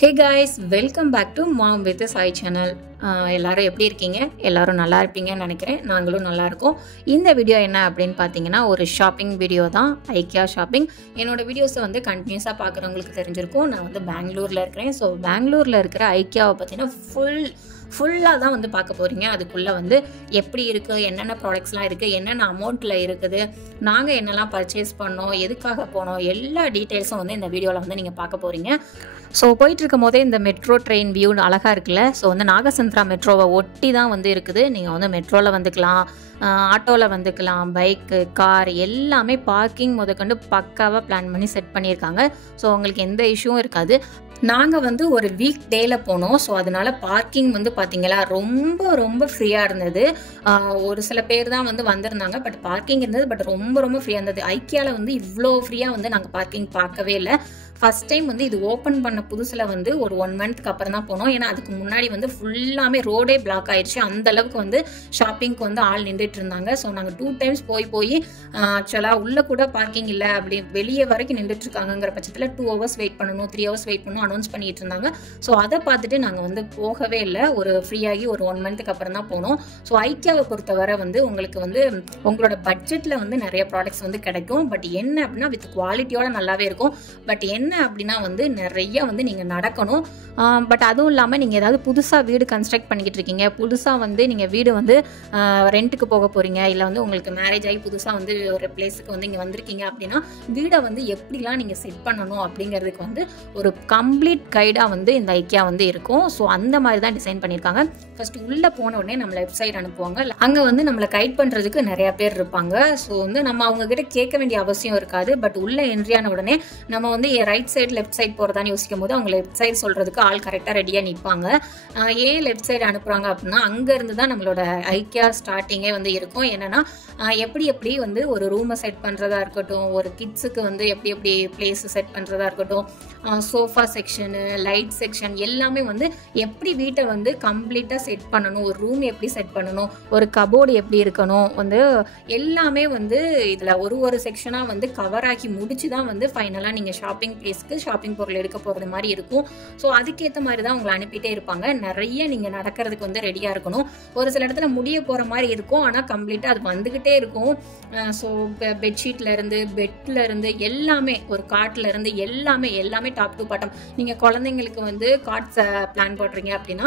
Hey guys, welcome back to Mom with Sai channel. எல்லாரும் எப்படி இருக்கீங்க? எல்லாரும் நல்லா இருப்பீங்கன்னு நினைக்கிறேன். நாங்களும் நல்லா இருக்கோம். இந்த வீடியோ என்ன அப்படின்னு பார்த்தீங்கன்னா ஒரு ஷாப்பிங் வீடியோ தான். IKEA shopping. என்னோட வீடியோஸை வந்து கண்டினியூஸாக பார்க்குறவங்களுக்கு தெரிஞ்சிருக்கும். நான் வந்து பெங்களூரில் இருக்கிறேன். ஸோ பெங்களூரில் இருக்கிற ஐக்கியாவை பார்த்தீங்கன்னா ஃபுல்லாக தான் வந்து பார்க்க போகிறீங்க. அதுக்குள்ளே வந்து எப்படி இருக்குது, என்னென்ன ப்ராடக்ட்ஸ்லாம் இருக்குது, என்னென்ன அமௌண்ட்டில் இருக்குது, நாங்கள் என்னெல்லாம் பர்ச்சேஸ் பண்ணோம், எதுக்காக போனோம், எல்லா டீட்டெயில்ஸும் வந்து இந்த வீடியோவில் வந்து நீங்கள் பார்க்க போகிறீங்க. ஸோ போயிட்டுருக்கும் போதே இந்த மெட்ரோ ட்ரெயின் வியூ அழகாக இருக்குல்ல. ஸோ வந்து நாகசந்திரா மெட்ரோவை ஒட்டி தான் வந்து இருக்குது. நீங்கள் வந்து மெட்ரோவில் வந்துக்கலாம், ஆட்டோவில் வந்துக்கலாம், பைக்கு, கார் எல்லாமே பார்க்கிங் முதற்கொண்டு பக்காவாக பிளான் பண்ணி செட் பண்ணியிருக்காங்க. ஸோ உங்களுக்கு எந்த இஷ்யூவும் இருக்காது. நாங்கள் வந்து ஒரு வீக் டேயில் போனோம். ஸோ அதனால பார்க்கிங் வந்து பார்த்தீங்களா ரொம்ப ஃப்ரீயாக இருந்தது. ஒரு சில பேர் தான் வந்து வந்திருந்தாங்க, பட் பார்க்கிங் இருந்தது. பட் ரொம்ப ஃப்ரீயாக இருந்தது. ஐக்கியாவில் வந்து இவ்வளோ ஃப்ரீயாக வந்து நாங்கள் பார்க்கிங் பார்க்கவே இல்லை. ஃபஸ்ட் டைம் வந்து இது ஓப்பன் பண்ண புதுசில் வந்து ஒரு 1 மந்த்துக்கு அப்புறம் தான் போனோம். ஏன்னா அதுக்கு முன்னாடி வந்து ஃபுல்லாமே ரோடே பிளாக் ஆயிடுச்சு. அந்த அளவுக்கு வந்து ஷாப்பிங்க்கு வந்து ஆள் நின்றுட்டு இருந்தாங்க. ஸோ நாங்கள் 2 டைம்ஸ் போய் ஆக்சுவலாக உள்ளே கூட பார்க்கிங் இல்லை, அப்படி வெளியே வரைக்கும் நின்றுட்டு இருக்காங்கிற பட்சத்தில் 2 hours வெயிட் பண்ணணும், 3 hours வெயிட் பண்ணணும் அனௌன்ஸ் பண்ணிட்டு இருந்தாங்க. ஸோ அதை பார்த்துட்டு நாங்கள் வந்து போகவே இல்லை. ஒரு ஃப்ரீயாகி ஒரு 1 மந்த்துக்கு அப்புறம் தான் போனோம். ஸோ ஐக்கியாவை பொறுத்தவரை வந்து உங்களுக்கு வந்து உங்களோட பட்ஜெட்டில் வந்து நிறைய ப்ராடக்ட்ஸ் வந்து கிடைக்கும். பட் என்ன அப்படின்னா வித் குவாலிட்டியோட நல்லாவே இருக்கும். பட் என்ன அப்படின்னா வந்து நிறைய வந்து நீங்கள் நடக்கணும். பட் அதுவும் இல்லாமல் நீங்கள் ஏதாவது புதுசாக வீடு கன்ஸ்ட்ரக்ட் பண்ணிக்கிட்டு இருக்கீங்க, புதுசாக வந்து நீங்கள் வீடு வந்து ரெண்ட்டுக்கு போக போகிறீங்க, இல்லை வந்து உங்களுக்கு மேரேஜ் ஆகி புதுசாக வந்து ஒரு பிளேஸுக்கு வந்து இங்கே வந்திருக்கீங்க அப்படின்னா வீடை வந்து எப்படிலாம் நீங்கள் செட் பண்ணணும் அப்படிங்கிறதுக்கு வந்து ஒரு கம்ப்ளீட் கைடாக வந்து இந்த ஐக்கியா வந்து இருக்கும். ஸோ அந்த மாதிரி தான் டிசைன் பண்ணியிருக்காங்க. ஃபர்ஸ்ட் உள்ளே போன உடனே நம்ம லெஃப்ட் சைடு அனுப்புவாங்க. அங்கே வந்து நம்மளை கைட் பண்ணுறதுக்கு நிறையா பேர் இருப்பாங்க. ஸோ வந்து நம்ம அவங்ககிட்ட கேட்க வேண்டிய அவசியம் இருக்காது. பட் உள்ளே என்ட்ரியான உடனே நம்ம வந்து ரைட் சைடு லெஃப்ட் சைடு போகிறதான்னு யோசிக்கும் போது அவங்க லெஃப்ட் சைடு சொல்கிறதுக்கு ஆள் கரெக்டாக ரெடியாக நிற்பாங்க. ஏன் லெஃப்ட் சைடு அனுப்புகிறாங்க அப்படின்னா அங்கேருந்து தான் நம்மளோட ஐக்கியா ஸ்டார்டிங்கே வந்து இருக்கும். என்னென்னா எப்படி வந்து ஒரு ரூமை செட் பண்ணுறதா இருக்கட்டும், ஒரு கிட்ஸுக்கு வந்து எப்படி பிளேஸ் செட் பண்ணுறதா இருக்கட்டும், சோஃபா செக்ஷனு, லைட் செக்ஷன் எல்லாமே வந்து எப்படி வீட்டை வந்து கம்ப்ளீட்டாக செட் பண்ணணும், ஒரு ரூம் எப்படி செட் பண்ணணும், ஒரு கபோர்டு எப்படி இருக்கணும், வந்து எல்லாமே வந்து இதில் ஒரு செக்ஷனாக வந்து கவர் ஆக்கி முடிச்சு தான் வந்து ஃபைனலாக நீங்கள் ஷாப்பிங் பிளேஸ்க்கு ஷாப்பிங் பொருள் எடுக்க போகிறது மாதிரி இருக்கும். ஸோ அதுக்கேற்ற மாதிரி தான் உங்களை அனுப்பிட்டே இருப்பாங்க. நிறைய நீங்கள் நடக்கிறதுக்கு வந்து ரெடியாக இருக்கணும். ஒரு சில இடத்துல முடிய போகிற மாதிரி இருக்கும், ஆனால் கம்ப்ளீட்டாக அது வந்துக்கிட்டே இருக்கும். ஸோ பெட்ஷீட்லேருந்து பெட்லேருந்து எல்லாமே, ஒரு காட்லேருந்து எல்லாமே டாப் டு பாட்டம். நீங்கள் குழந்தைங்களுக்கு வந்து காட்ஸ் பிளான் போடுறீங்க அப்படின்னா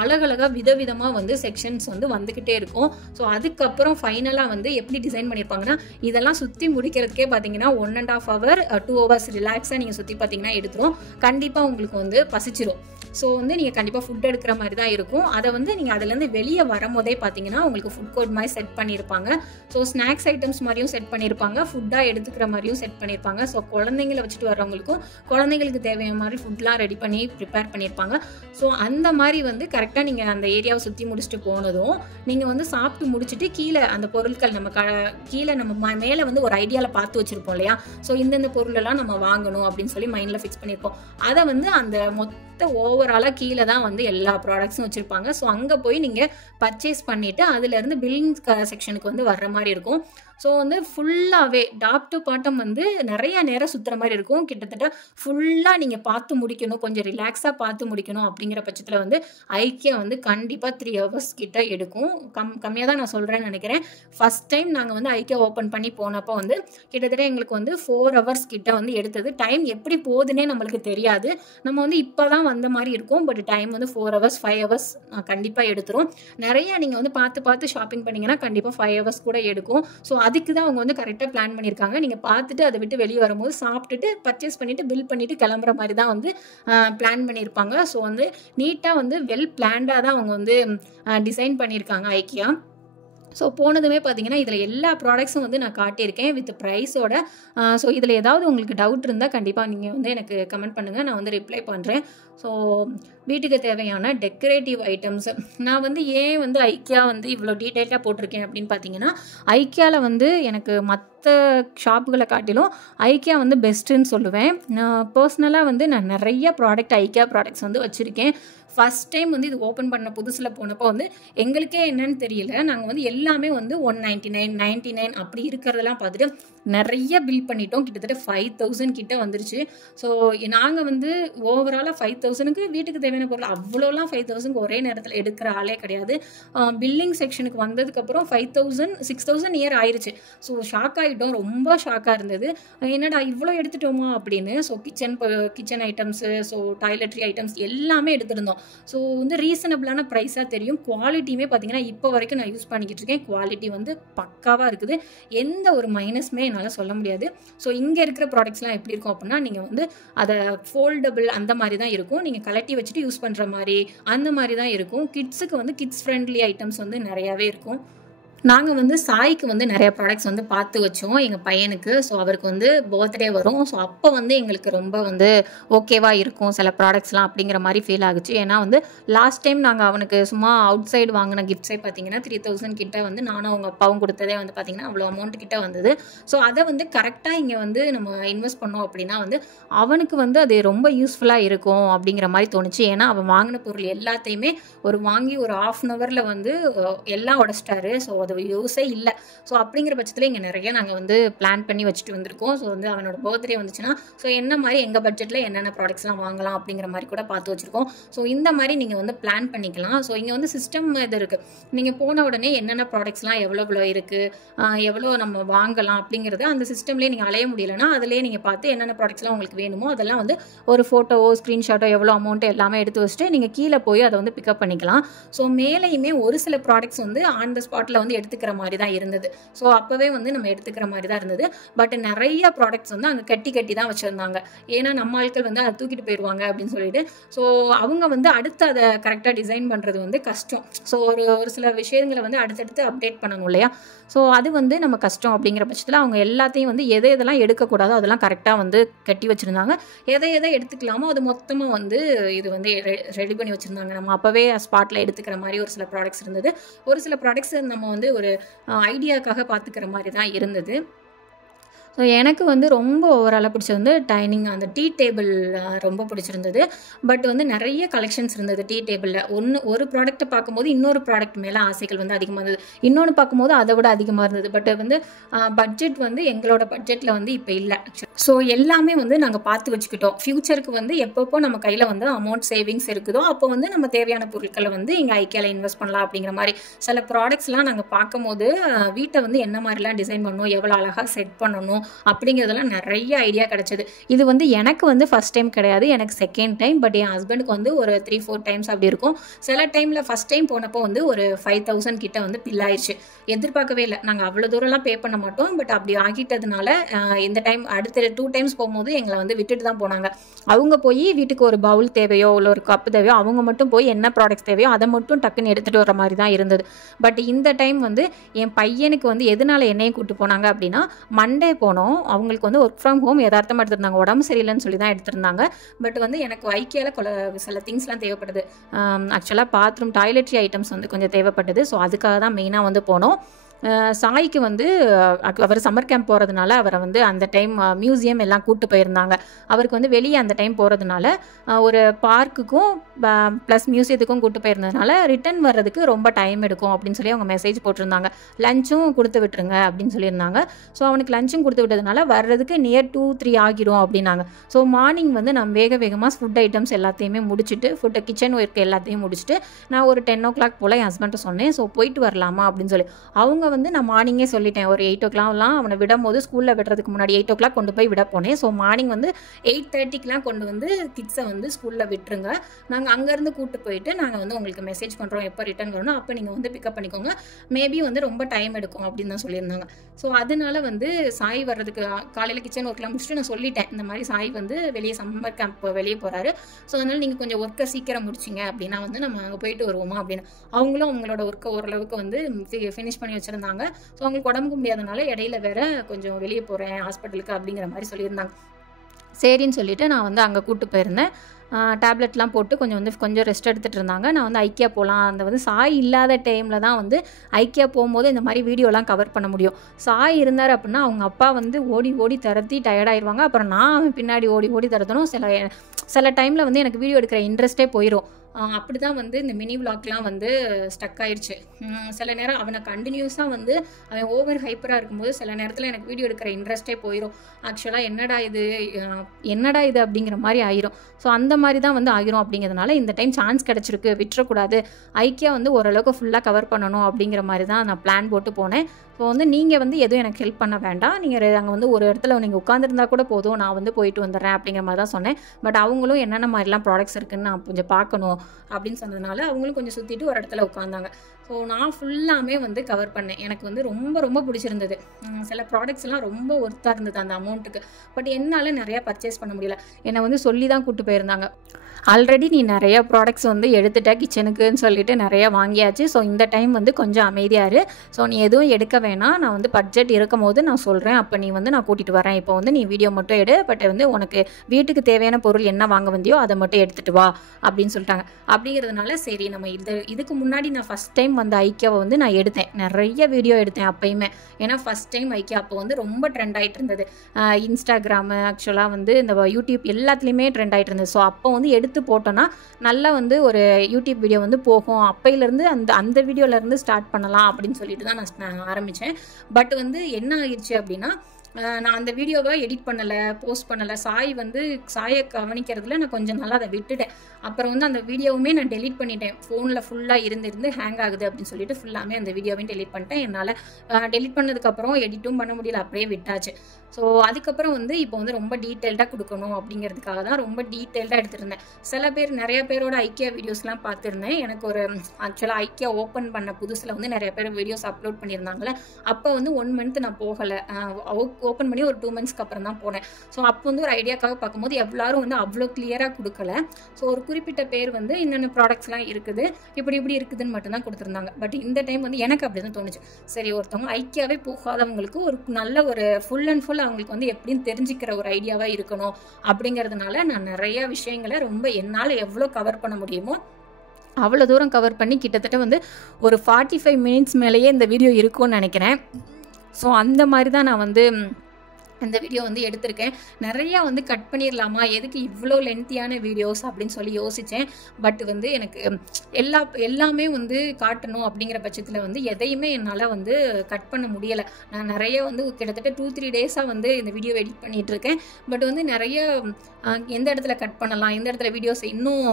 அழகழகாக விதவிதமாக வந்து செக்ஷன்ஸ் வந்து வந்துக்கிட்டே இருக்கும். ஸோ அதுக்கப்புறம் ஃபைனலாக வந்து எப்படி டிசைன் பண்ணியிருப்பாங்கன்னா இதெல்லாம் சுற்றி முடிக்கிறதுக்கே பார்த்தீங்கன்னா 1.5 hour 2 hours ரிலாக்ஸாக நீங்கள் சுற்றி பார்த்தீங்கன்னா எடுத்துரும். கண்டிப்பாக உங்களுக்கு வந்து பசிச்சிரும். ஸோ வந்து நீங்கள் கண்டிப்பாக ஃபுட் எடுக்கிற மாதிரி தான் இருக்கும். அதை வந்து நீங்கள் அதுலேருந்து வெளியே வரும்போதே பார்த்தீங்கன்னா உங்களுக்கு ஃபுட் கோர்ட் மாதிரி செட் பண்ணியிருப்பாங்க. ஸோ ஸ்நாக்ஸ் ஐட்டம்ஸ் மாதிரியும் செட் பண்ணியிருப்பாங்க, ஃபுட்டாக எடுத்துக்கிற மாதிரியும் செட் பண்ணியிருப்பாங்க. ஸோ குழந்தைங்களை வச்சுட்டு வர்றவங்களுக்கும் குழந்தைங்களுக்கு தேவையான மாதிரி ஃபுட்லாம் ரெடி பண்ணி ப்ரிப்பேர் பண்ணியிருப்பாங்க. ஸோ அந்த மாதிரி வந்து கரெக்டாக நீங்கள் அந்த ஏரியாவை சுற்றி முடிச்சுட்டு போனதும் நீங்கள் வந்து சாப்பிட்டு முடிச்சுட்டு கீழே அந்த பொருட்கள் நம்ம கீழே நம்ம மேலே வந்து ஒரு ஐடியாவில் பார்த்து வச்சுருப்போம் இல்லையா. ஸோ இந்தந்த பொருளெல்லாம் நம்ம வாங்கணும் அப்படின்னு சொல்லி மைண்டில் ஃபிக்ஸ் பண்ணியிருப்போம். அதை வந்து அந்த ஓவராலாக கீழே தான் வந்து எல்லா ப்ராடக்ட்ஸும் வச்சுருப்பாங்க. ஸோ அங்கே போய் நீங்கள் பர்ச்சேஸ் பண்ணிவிட்டு அதுலேருந்து பில்லிங் செக்ஷனுக்கு வந்து வர்ற மாதிரி இருக்கும். ஸோ வந்து ஃபுல்லாகவே டாப் டு பாட்டம் வந்து நிறைய நேரம் சுற்றுற மாதிரி இருக்கும். கிட்டத்தட்ட ஃபுல்லாக நீங்கள் பார்த்து முடிக்கணும், கொஞ்சம் ரிலாக்ஸாக பார்த்து முடிக்கணும் அப்படிங்கிற பட்சத்தில் வந்து ஐக்கியா வந்து கண்டிப்பாக 3 hours கிட்ட எடுக்கும். கம்மியாக தான் நான் சொல்கிறேன்னு நினைக்கிறேன். ஃபஸ்ட் டைம் நாங்கள் வந்து ஐக்கியா ஓப்பன் பண்ணி போனப்போ வந்து கிட்டத்தட்ட எங்களுக்கு வந்து 4 hours கிட்ட வந்து எடுத்தது. டைம் எப்படி போகுதுன்னே நம்மளுக்கு தெரியாது. நம்ம வந்து இப்போ தான் வந்த மாதிரி இருக்கும். பட் டைம் வந்து 4 hours 5 hours கண்டிப்பாக எடுத்துரும். நிறைய நீங்கள் வந்து பார்த்து ஷாப்பிங் பண்ணிங்கன்னா கண்டிப்பாக 5 hours கூட எடுக்கும். ஸோ அதுக்கு தான் அவங்க வந்து கரெக்டாக பிளான் பண்ணியிருக்காங்க. நீங்கள் பார்த்துட்டு அதை விட்டு வெளியே வரும்போது சாப்பிட்டுட்டு பர்ச்சேஸ் பண்ணிவிட்டு பில் பண்ணிவிட்டு கிளம்புற மாதிரி தான் வந்து பிளான் பண்ணியிருப்பாங்க. ஸோ வந்து நீட்டாக வந்து வெல் பிளான்டாக தான் அவங்க வந்து டிசைன் பண்ணியிருக்காங்க ஐக்கியா. ஸோ போனதுமே பார்த்தீங்கன்னா இதில் எல்லா ப்ராடக்ட்ஸும் வந்து நான் காட்டியிருக்கேன் வித் ப்ரைஸோட. ஸோ இதில் ஏதாவது உங்களுக்கு டவுட் இருந்தால் கண்டிப்பாக நீங்கள் வந்து எனக்கு கமெண்ட் பண்ணுங்கள், நான் வந்து ரிப்ளை பண்ணுறேன். ஸோ வீட்டுக்கு தேவையான டெக்கரேட்டிவ் ஐட்டம்ஸ் நான் வந்து ஏன் வந்து ஐக்கியா வந்து இவ்வளோ டீட்டெயிலாக போட்டிருக்கேன் அப்படின்னு பார்த்தீங்கன்னா ஐக்கியாவில் வந்து எனக்கு மற்ற ஷாப்புகளை காட்டிலும் ஐக்கியா வந்து பெஸ்ட்டுன்னு சொல்லுவேன். நான் பர்சனலாக வந்து நான் நிறைய ஐக்கியா ப்ராடக்ட்ஸ் வந்து வச்சுருக்கேன். ஃபர்ஸ்ட் டைம் வந்து இது ஓப்பன் பண்ண புதுசில் போனப்போ வந்து எங்களுக்கே என்னன்னு தெரியல. நாங்கள் வந்து எல்லாமே வந்து 199, 99 அப்படி இருக்கிறதெல்லாம் பார்த்துட்டு நிறைய பில் பண்ணிட்டோம். கிட்டத்தட்ட 5000 கிட்ட வந்துருச்சு. ஸோ நாங்கள் வந்து ஓவராலாக 5000க்கு வீட்டுக்கு தேவையான பொருள் அவ்வளோலாம் 5000க்கு ஒரே நேரத்தில் எடுக்கிற ஆளே கிடையாது. பில்லிங் செக்ஷனுக்கு வந்ததுக்கப்புறம் 5000, 6000 நியர் ஆயிடுச்சு. ஸோ ஷாக் ஆகிட்டோம், ரொம்ப ஷாக்காக இருந்தது. என்னடா இவ்வளோ எடுத்துட்டோமா அப்படின்னு. So kitchen items, so toiletry items எல்லாமே எடுத்துருந்தோம். ஸோ வந்து ரீசனபிளான ப்ரைஸாக தெரியும். குவாலிட்டியுமே பார்த்தீங்கன்னா இப்போ வரைக்கும் நான் யூஸ் பண்ணிக்கிட்டு இருக்கேன். குவாலிட்டி வந்து பக்காவாக இருக்குது. எந்த ஒரு மைனஸுமே என்னால் சொல்ல முடியாது. ஸோ இங்கே இருக்கிற ப்ராடக்ட்ஸ்லாம் எப்படி இருக்கும் அப்படின்னா, நீங்கள் வந்து அதை ஃபோல்டபுள் அந்த மாதிரி தான் இருக்கும். நீங்கள் கலட்டி வச்சுட்டு யூஸ் பண்ணுற மாதிரி அந்த மாதிரி தான் இருக்கும். கிட்ஸுக்கு வந்து கிட்ஸ் ஃப்ரெண்ட்லி ஐட்டம்ஸ் வந்து நிறையாவே இருக்கும். நாங்கள் வந்து சாய்க்கு வந்து நிறைய ப்ராடக்ட்ஸ் வந்து பார்த்து வச்சோம் எங்கள் பையனுக்கு. ஸோ அவருக்கு வந்து பர்த்டே வரும். ஸோ அப்போ வந்து எங்களுக்கு ரொம்ப வந்து ஓகேவாக இருக்கும் சில ப்ராடக்ட்ஸ்லாம் அப்படிங்கிற மாதிரி ஃபீல் ஆகுச்சு. ஏன்னா வந்து லாஸ்ட் டைம் நாங்கள் அவனுக்கு சும்மா அவுட் சைடு வாங்கின கிஃப்ட்ஸே பார்த்தீங்கன்னா 3000 கிட்ட வந்து நானும் அவங்க அப்பாவும் கொடுத்ததே வந்து பார்த்திங்கன்னா அவ்வளோ அமௌண்ட் கிட்ட வந்தது. ஸோ அதை வந்து கரெக்டாக இங்கே வந்து நம்ம இன்வெஸ்ட் பண்ணோம் அப்படின்னா வந்து அவனுக்கு வந்து அது ரொம்ப யூஸ்ஃபுல்லாக இருக்கும் அப்படிங்கிற மாதிரி தோணுச்சு. ஏன்னா அவன் வாங்கின பொருள் எல்லாத்தையுமே வாங்கி ஒரு 1/2 hourல வந்து எல்லாம் உடச்சிட்டாரு. ஸோ அது யூஸே இல்லை. ஸோ அப்படிங்கிற பட்சத்தில் இங்கே நிறைய நாங்கள் வந்து பிளான் பண்ணி வச்சுட்டு வந்திருக்கோம். ஸோ வந்து அவனோட பர்த்டே வந்துச்சுன்னா ஸோ என்ன மாதிரி எங்கள் பட்ஜெட்டில் என்னென்ன ப்ராடக்ட்ஸ்லாம் வாங்கலாம் அப்படிங்கிற மாதிரி கூட பார்த்து வச்சுருக்கோம். ஸோ இந்த மாதிரி நீங்கள் வந்து பிளான் பண்ணிக்கலாம். ஸோ இங்கே வந்து சிஸ்டம் இது இருக்குது. நீங்கள் போன உடனே என்னென்ன ப்ராடக்ட்ஸ்லாம் எவ்வளோ இருக்குது, எவ்வளோ நம்ம வாங்கலாம் அப்படிங்கிறத அந்த சிஸ்டம்லேயே நீங்கள் அலைய முடியலைன்னா அதிலே நீங்கள் பார்த்து என்னென்ன ப்ராடக்ட்ஸ்லாம் உங்களுக்கு வேணுமோ அதெல்லாம் வந்து ஒரு ஃபோட்டோவோ ஸ்க்ரீன்ஷாட்டோ எவ்வளோ அமௌண்ட் எல்லாமே எடுத்து வச்சுட்டு நீங்கள் கீழே போய் அதை வந்து பிக்கப் பண்ணிக்கலாம். ஸோ மேலேயுமே ஒரு சில ப்ராடக்ட்ஸ் வந்து ஆன் த ஸ்பாட்டில் வந்து எடுத்துக்கிற மாதிரி தான் இருந்தது. ஸோ அப்போவே வந்து நம்ம எடுத்துக்கிற மாதிரி தான் இருந்தது. பட் நிறைய ப்ராடக்ட்ஸ் வந்து அங்கே கட்டி தான் வச்சுருந்தாங்க. ஏன்னா நம்ம ஆட்கள் வந்து அதை தூக்கிட்டு போயிடுவாங்க அப்படின்னு சொல்லிட்டு. ஸோ அவங்க வந்து அடுத்து அதை கரெக்டாக டிசைன் பண்ணுறது வந்து கஷ்டம். ஸோ ஒரு சில விஷயங்களை வந்து அடுத்தடுத்து அப்டேட் பண்ணணும் இல்லையா. ஸோ அது வந்து நம்ம கஷ்டம் அப்படிங்கிற பட்சத்தில் அவங்க எல்லாத்தையும் வந்து எதெல்லாம் எடுக்கக்கூடாதோ அதெல்லாம் கரெக்டாக வந்து கட்டி வச்சுருந்தாங்க. எதை எடுத்துக்கலாமோ அது மொத்தமாக வந்து இது வந்து ரெடி பண்ணி வச்சுருந்தாங்க. நம்ம அப்போவே ஸ்பாட்டில் எடுத்துக்கிற மாதிரி ஒரு சில ப்ராடக்ட்ஸ் இருந்தது. ஒரு சில ப்ராடக்ட்ஸ் நம்ம வந்து ஒரு ஐடியாக்காக பார்த்துக்கிற மாதிரி தான் இருந்தது. ஸோ எனக்கு வந்து ரொம்ப ஓவராலாக பிடிச்சது வந்து டைனிங் அந்த டீ டேபிள் ரொம்ப பிடிச்சிருந்தது. பட் வந்து நிறைய கலெக்ஷன்ஸ் இருந்தது டீ டேபிளில். ஒரு ப்ராடக்ட்டை பார்க்கும்போது இன்னொரு ப்ராடக்ட் மேலே ஆசைகள் வந்து அதிகமாக இருந்தது. இன்னொன்று பார்க்கும்போது அதை விட அதிகமாக இருந்தது. பட் வந்து பட்ஜெட் வந்து எங்களோட பட்ஜெட்டில் வந்து இப்போ இல்லை. ஸோ எல்லாமே வந்து நாங்கள் பார்த்து வச்சுக்கிட்டோம். ஃப்யூச்சருக்கு வந்து எப்பப்போ நம்ம கையில் வந்து அமௌண்ட் சேவிங்ஸ் இருக்குதோ அப்போ வந்து நம்ம தேவையான பொருட்களை வந்து இங்கே ஐக்கியாவில் இன்வெஸ்ட் பண்ணலாம் அப்படிங்கிற மாதிரி சில ப்ராடக்ட்ஸ்லாம் நாங்கள் பார்க்கும்போது வீட்டை வந்து என்ன மாதிரிலாம் டிசைன் பண்ணணும், எவ்வளோ அழகாக செட் பண்ணணும் அப்படிங்கிறதெல்லாம் நிறைய ஐடியா கிடைச்சது. இது வந்து எனக்கு வந்து ஃபர்ஸ்ட் டைம் கிடையாது, எனக்கு செகண்ட் டைம். பட் என் ஹஸ்பண்டுக்கு வந்து ஒரு 3-4 டைம்ஸ் அப்படி இருக்கும். சில டைமில் ஃபர்ஸ்ட் டைம் போனப்போ வந்து ஒரு 5000 கிட்ட வந்து பில் ஆயிடுச்சு. எதிர்பார்க்கவே இல்லை. நாங்கள் அவ்வளோ தூரம்லாம் பே பண்ண மாட்டோம். பட் அப்படி ஆகிட்டதுனால இந்த டைம் அடுத்த 2 டைம்ஸ் போகும்போது எங்களை வந்து விட்டுட்டு தான் போனாங்க. அவங்க போய் வீட்டுக்கு ஒரு பவுல் தேவையோ இல்லை ஒரு கப்பு தேவையோ அவங்க மட்டும் போய் என்ன ப்ராடக்ட்ஸ் தேவையோ அதை மட்டும் டக்குன்னு எடுத்துகிட்டு வர மாதிரி தான் இருந்தது. பட் இந்த டைம் வந்து என் பையனுக்கு வந்து எதனால என்னையும் கூப்பிட்டு போனாங்க அப்படின்னா, மண்டே போனோம். அவங்களுக்கு வந்து ஒர்க் ஃப்ரம் ஹோம் யதார்த்தமாக எடுத்திருந்தாங்க. உடம்பு சரியில்லைன்னு சொல்லி தான் எடுத்திருந்தாங்க. பட் வந்து எனக்கு ஐக்கியாவில் சில திங்ஸ்லாம் தேவைப்படுது. ஆக்சுவலாக பாத்ரூம் டாய்லெட்ரி ஐட்டம்ஸ் வந்து கொஞ்சம் தேவைப்பட்டது. ஸோ அதுக்காக தான் மெயினாக வந்து போனோம். சாய்க்கு வந்து அவர் சம்மர் கேம்ப் போகிறதுனால அவரை வந்து அந்த டைம் மியூசியம் எல்லாம் கூப்பிட்டு போயிருந்தாங்க. அவருக்கு வந்து வெளியே அந்த டைம் போகிறதுனால ஒரு பார்க்குக்கும் ப்ளஸ் மியூசியத்துக்கும் கூப்பிட்டு போயிருந்ததுனால ரிட்டன் வர்றதுக்கு ரொம்ப டைம் எடுக்கும் அப்படின்னு சொல்லி அவங்க மெசேஜ் போட்டிருந்தாங்க. லஞ்சும் கொடுத்து விட்டுருங்க அப்படின்னு சொல்லியிருந்தாங்க. ஸோ அவனுக்கு லஞ்சும் கொடுத்து விட்டதுனால வர்றதுக்கு நியர் 2-3 ஆகிரும் அப்படின்னாங்க. ஸோ மார்னிங் வந்து நான் வேகமாக ஃபுட் ஐட்டம்ஸ் எல்லாத்தையுமே முடிச்சுட்டு கிச்சன் ஒர்க் எல்லாத்தையும் முடிச்சுட்டு நான் ஒரு 10 o'clock போல் என் ஹஸ்பண்ட்டை சொன்னேன். ஸோ போயிட்டு வரலாமா அப்படின்னு சொல்லி. அவங்க வந்து நான் மார்னிங்கே சொல்லிட்டேன். ஒரு 8 o'clockலாம் அவனை விடும் போது ஸ்கூலில் விடுறதுக்கு முன்னாடி 8 o'clock கொண்டு போய் விட போனேன். ஸோ மார்னிங் வந்து 8:30க்குலாம் கொண்டு வந்து கிட்ஸை வந்து ஸ்கூலில் விட்டுருங்க. நாங்கள் அங்கேருந்து கூப்பிட்டு போயிட்டு நாங்கள் வந்து உங்களுக்கு மெசேஜ் பண்ணுறோம் எப்போ ரிட்டர்ன் வரணும், அப்போ நீங்கள் வந்து பிக்கப் பண்ணிக்கோங்க. மேபி வந்து ரொம்ப டைம் எடுக்கும் அப்படின்னு தான் சொல்லியிருந்தாங்க. ஸோ அதனால வந்து சாய் வர்றதுக்கு காலையில் கிச்சன் ஒர்க்லாம் முடிச்சுட்டு நான் சொல்லிட்டேன், இந்த மாதிரி சாய் வந்து வெளியே சம்மர் கேம்ப் வெளியே போகிறாரு. ஸோ அதனால் நீங்கள் கொஞ்சம் ஒர்க்கை சீக்கிரம் முடிச்சிங்க அப்படின்னா வந்து நம்ம அங்கே போயிட்டு வருவோமா அப்படின்னு. அவங்களும் அவங்களோட ஒர்க்கை ஓரளவுக்கு வந்து ஃபினிஷ் பண்ணி வச்சுருந்தாங்க. ஸோ அவங்களுக்கு உடம்புக்கு முடியாதனால இடையில வேற கொஞ்சம் வெளியே போகிறேன் ஹாஸ்பிட்டலுக்கு அப்படிங்கிற மாதிரி சொல்லியிருந்தாங்க. சரின்னு சொல்லிட்டு நான் வந்து அங்கே கூப்பிட்டு போயிருந்தேன். டேப்லெட்லாம் போட்டு கொஞ்சம் ரெஸ்ட் எடுத்துகிட்டு இருந்தாங்க. நான் வந்து ஐக்கியா போகலாம், அந்த வந்து சாய் இல்லாத டைமில் தான் வந்து ஐக்கியா போகும்போது இந்த மாதிரி வீடியோலாம் கவர் பண்ண முடியும். சாய் இருந்தார் அப்படின்னா அவங்க அப்பா வந்து ஓடி திரத்தி டயர்டாயிருவாங்க. அப்புறம் நான் அவன் பின்னாடி ஓடி திரத்தணும். சில டைமில் வந்து எனக்கு வீடியோ எடுக்கிற இன்ட்ரெஸ்ட்டே போயிடும். அப்படி தான் வந்து இந்த மினி விளாக்லாம் வந்து ஸ்டக் ஆயிடுச்சு. சில நேரம் அவனை கண்டினியூஸாக வந்து அவன் ஓவர் ஹைப்பராக இருக்கும்போது சில நேரத்தில் எனக்கு வீடியோ எடுக்கிற இன்ட்ரெஸ்ட்டே போயிடும். ஆக்சுவலாக என்னடா இது அப்படிங்கிற மாதிரி ஆயிரும். ஸோ அந்த மாதிரி தான் வந்து ஆகிரும். அப்படிங்கிறதுனால இந்த டைம் சான்ஸ் கிடச்சிருக்கு, விட்டுறக்கூடாது, ஐக்கியா வந்து ஓரளவுக்கு ஃபுல்லாக கவர் பண்ணணும் அப்படிங்கிற மாதிரி தான் நான் பிளான் போட்டு போனேன். ஸோ வந்து நீங்கள் வந்து எதுவும் எனக்கு ஹெல்ப் பண்ண வேண்டாம், நீங்கள் அங்கே வந்து ஒரு இடத்துல நீங்கள் உட்காந்துருந்தா கூட போதும், நான் வந்து போயிட்டு வந்துடுறேன் அப்படிங்கிற மாதிரி தான் சொன்னேன். பட் அவங்களும் என்னென்ன மாதிரிலாம் ப்ராடக்ட்ஸ் இருக்குதுன்னு நான் கொஞ்சம் பார்க்கணும் அப்படின்னு சொன்னதுனால அவங்களும் கொஞ்சம் சுற்றிட்டு ஒரு இடத்துல உட்காந்தாங்க. ஸோ நான் ஃபுல்லாமே வந்து கவர் பண்ணேன். எனக்கு வந்து ரொம்ப ரொம்ப பிடிச்சிருந்தது. சில ப்ராடக்ட்ஸ்லாம் ரொம்ப ஒர்த்தாக இருந்தது அந்த அமௌண்ட்டுக்கு. பட் என்னால் நிறையா பர்ச்சேஸ் பண்ண முடியல. என்னை வந்து சொல்லி தான் கூப்பிட்டு போயிருந்தாங்க. ஆல்ரெடி நீ நிறைய ப்ராடக்ட்ஸ் வந்து எடுத்துட்ட கிச்சனுக்குன்னு சொல்லிட்டு நிறையா வாங்கியாச்சு. ஸோ இந்த டைம் வந்து கொஞ்சம் அமைதியாக இரு. ஸோ நீ எதுவும் எடுக்க வேணாம், நான் வந்து பட்ஜெட் இருக்கும் போது நான் சொல்கிறேன், அப்போ நீ வந்து நான் கூட்டிகிட்டு வரேன். இப்போ வந்து நீ வீடியோ மட்டும் எடு, பட் வந்து உனக்கு வீட்டுக்கு தேவையான பொருள் என்ன வாங்க வந்தியோ அதை மட்டும் எடுத்துகிட்டு வா அப்படின்னு சொல்லிட்டாங்க. அப்படிங்கிறதுனால சரி நம்ம இதுக்கு முன்னாடி நான் ஃபஸ்ட் டைம் வந்து ஐக்கியாவை வந்து நான் எடுத்தேன், நிறைய வீடியோ எடுத்தேன் அப்பயுமே. ஏன்னா ஃபஸ்ட் டைம் ஐக்கியா அப்போ வந்து ரொம்ப ட்ரெண்ட் ஆகிட்டு இருந்தது. இன்ஸ்டாகிராமு ஆக்சுவலாக வந்து இந்த யூடியூப் எல்லாத்துலேயுமே ட்ரெண்ட் ஆகிட்டு இருந்தது. ஸோ அப்போ வந்து எடுத்து போட்டோன்னா நல்லா வந்து ஒரு யூடியூப் வீடியோ வந்து போகும். அப்பையிலேருந்து அந்த வீடியோலேருந்து ஸ்டார்ட் பண்ணலாம் அப்படின்னு சொல்லிட்டு தான் நான் ஆரம்பித்தேன். பட் வந்து என்ன ஆயிடுச்சு அப்படின்னா, நான் அந்த வீடியோவை எடிட் பண்ணலை, போஸ்ட் பண்ணலை. சாயை கவனிக்கிறதுல நான் கொஞ்சம் நாளாக அதை விட்டுட்டேன். அப்புறம் வந்து அந்த வீடியோவுமே நான் டெலீட் பண்ணிட்டேன். ஃபோனில் ஃபுல்லாக இருந்து ஹேங் ஆகுது அப்படின்னு சொல்லிட்டு ஃபுல்லாமே அந்த வீடியோவையும் டெலீட் பண்ணிட்டேன். என்னால் டெலீட் பண்ணதுக்கப்புறம் எடிட்டும் பண்ண முடியல, அப்படியே விட்டாச்சு. ஸோ அதுக்கப்புறம் வந்து இப்போ வந்து ரொம்ப டீட்டெயில்டாக கொடுக்கணும் அப்படிங்கிறதுக்காக தான் ரொம்ப டீட்டெயில்டாக எடுத்துருந்தேன். நிறைய பேரோட ஐக்கியா வீடியோஸ்லாம் பார்த்துருந்தேன். எனக்கு ஒரு ஆக்சுவலாக ஐக்கியா ஓப்பன் பண்ண புதுசில் வந்து நிறைய பேர் வீடியோஸ் அப்லோட் பண்ணியிருந்தாங்களே. அப்போ வந்து 1 மந்த் நான் போகலை, ஓப்பன் பண்ணி ஒரு 2 மந்த்ஸ்க்கு அப்புறம் தான் போனேன். ஸோ அப்போ வந்து ஒரு ஐடியாக்காக பார்க்கும்போது எல்லாரும் வந்து அவ்வளோ கிளியராக கொடுக்கல. ஸோ ஒரு குறிப்பிட்ட பேர் வந்து என்னென்ன ப்ராடக்ட்ஸ்லாம் இருக்குது, இப்படி இருக்குதுன்னு மட்டும்தான் கொடுத்துருந்தாங்க. பட் இந்த டைம் வந்து எனக்கு அப்படி தான் தோணுச்சு. சரி, ஒருத்தவங்க ஐக்கியாவே போகாதவங்களுக்கு ஒரு நல்ல ஒரு ஃபுல் அண்ட் ஃபுல் அவங்களுக்கு வந்து எப்படின்னு தெரிஞ்சுக்கிற ஒரு ஐடியாவாக இருக்கணும். அப்படிங்கிறதுனால நான் நிறைய விஷயங்களை ரொம்ப என்னால் எவ்வளோ கவர் பண்ண முடியுமோ அவ்வளோ தூரம் கவர் பண்ணி கிட்டத்தட்ட வந்து ஒரு 45 மினிட்ஸ் மேலேயே இந்த வீடியோ இருக்கும்னு நினைக்கிறேன். ஸோ அந்த மாதிரி தான் நான் வந்து இந்த வீடியோ வந்து எடுத்திருக்கேன். நிறையா வந்து கட் பண்ணிடலாமா, எதுக்கு இவ்வளோ லென்த்தியான வீடியோஸ் அப்படின்னு சொல்லி யோசித்தேன். பட் வந்து எனக்கு எல்லாமே வந்து காட்டணும் அப்படிங்கிற பட்சத்தில் வந்து எதையுமே என்னால் வந்து கட் பண்ண முடியலை. நான் நிறைய வந்து கிட்டத்தட்ட 2-3 டேஸாக வந்து இந்த வீடியோ எடிட் பண்ணிகிட்டு இருக்கேன். பட் வந்து நிறைய எந்த இடத்துல கட் பண்ணலாம், எந்த இடத்துல வீடியோஸ் இன்னும்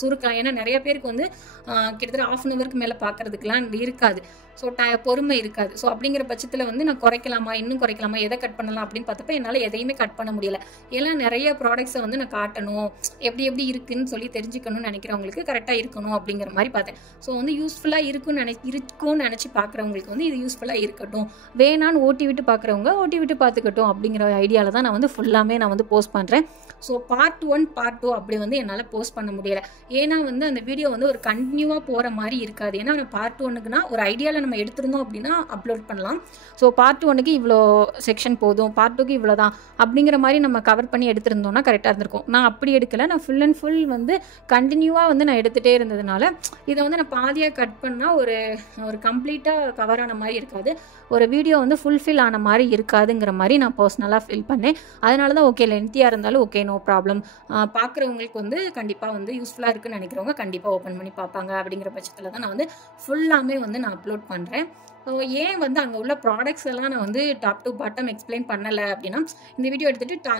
சுருக்கலாம். ஏன்னா நிறைய பேருக்கு வந்து கிட்டத்தட்ட 1/2 ஹவருக்கு மேலே பார்க்குறதுக்கெலாம் இருக்காது. ஸோ பொறுமை இருக்காது. ஸோ அப்படிங்கிற பட்சத்தில் வந்து நான் இன்னும் குறைக்கலாமா, எதை கட் பண்ணலாம் அப்படின்னு பார்த்தப்ப என்னால் எதையுமே கட் பண்ண முடியல. ஏன்னா நிறைய ப்ராடக்ட்ஸை வந்து நான் காட்டணும், எப்படி இருக்குன்னு சொல்லி தெரிஞ்சுக்கணும்னு நினைக்கிறவங்களுக்கு கரெக்டாக இருக்கணும் அப்படிங்கிற மாதிரி பார்த்தேன். ஸோ வந்து யூஸ்ஃபுல்லாக இருக்கும்னு நினச்சி பார்க்குறவங்களுக்கு வந்து இது யூஸ்ஃபுல்லாக இருக்கட்டும், வேணான்னு ஓட்டி விட்டு பார்த்துக்கட்டும் அப்படிங்கிற ஐடியாவில் தான் நான் வந்து ஃபுல்லாமே நான் வந்து போஸ்ட் பண்ணுறேன். ஸோ பார்ட் 1 பார்ட் 2 அப்படி வந்து என்னால் போஸ்ட் பண்ண முடியலை. ஏன்னா வந்து அந்த வீடியோ வந்து ஒரு கண்டினியூவாக போகிற மாதிரி இருக்காது. ஏன்னா பார்ட் 1க்குனா ஒரு ஐடியாவில் நம்ம எடுத்திருந்தோம் அப்படின்னா அப்லோட் பண்ணலாம். ஸோ பார்ட் 1க்கு இவ்வளோ செக்ஷன் போதும், பார்ட் 2க்கு இவ்வளோ தான் அப்படிங்கிற மாதிரி நம்ம கவர் பண்ணி எடுத்திருந்தோம்னா கரெக்டாக இருந்திருக்கும். நான் அப்படி எடுக்கலை. நான் ஃபுல் அண்ட் ஃபுல் வந்து கண்டினியூவாக வந்து நான் எடுத்துகிட்டே இருந்ததுனால இதை வந்து நான் பாதியாக கட் பண்ணால் ஒரு கம்ப்ளீட்டாக கவர் ஆன மாதிரி இருக்காது, ஒரு வீடியோ வந்து ஃபுல்ஃபில் ஆன மாதிரி இருக்காதுங்கிற மாதிரி நான் பர்சனலாக ஃபீல் பண்ணேன். அதனால தான் ஓகே, லென்த்தியாக இருந்தாலும் ஓகே, நோ ப்ராப்ளம், பார்க்குறவங்களுக்கு வந்து கண்டிப்பாக வந்து யூஸ்ஃபுல்லாக இருக்குன்னு நினைக்கிறவங்க கண்டிப்பாக ஓப்பன் பண்ணி பார்ப்பாங்க அப்படிங்கிற பட்சத்தில் தான் நான் வந்து ஃபுல்லாமே வந்து நான் அப்லோட் பண்ணுறேன். ஏன் வந்து அங்கே உள்ள ப்ராடக்ட்ஸ் எல்லாம் நான் வந்து டாப் டு பாட்டம் எக்ஸ்பிளைன் பண்ணலை அப்படின்னா, இந்த வீடியோ எடுத்துகிட்டு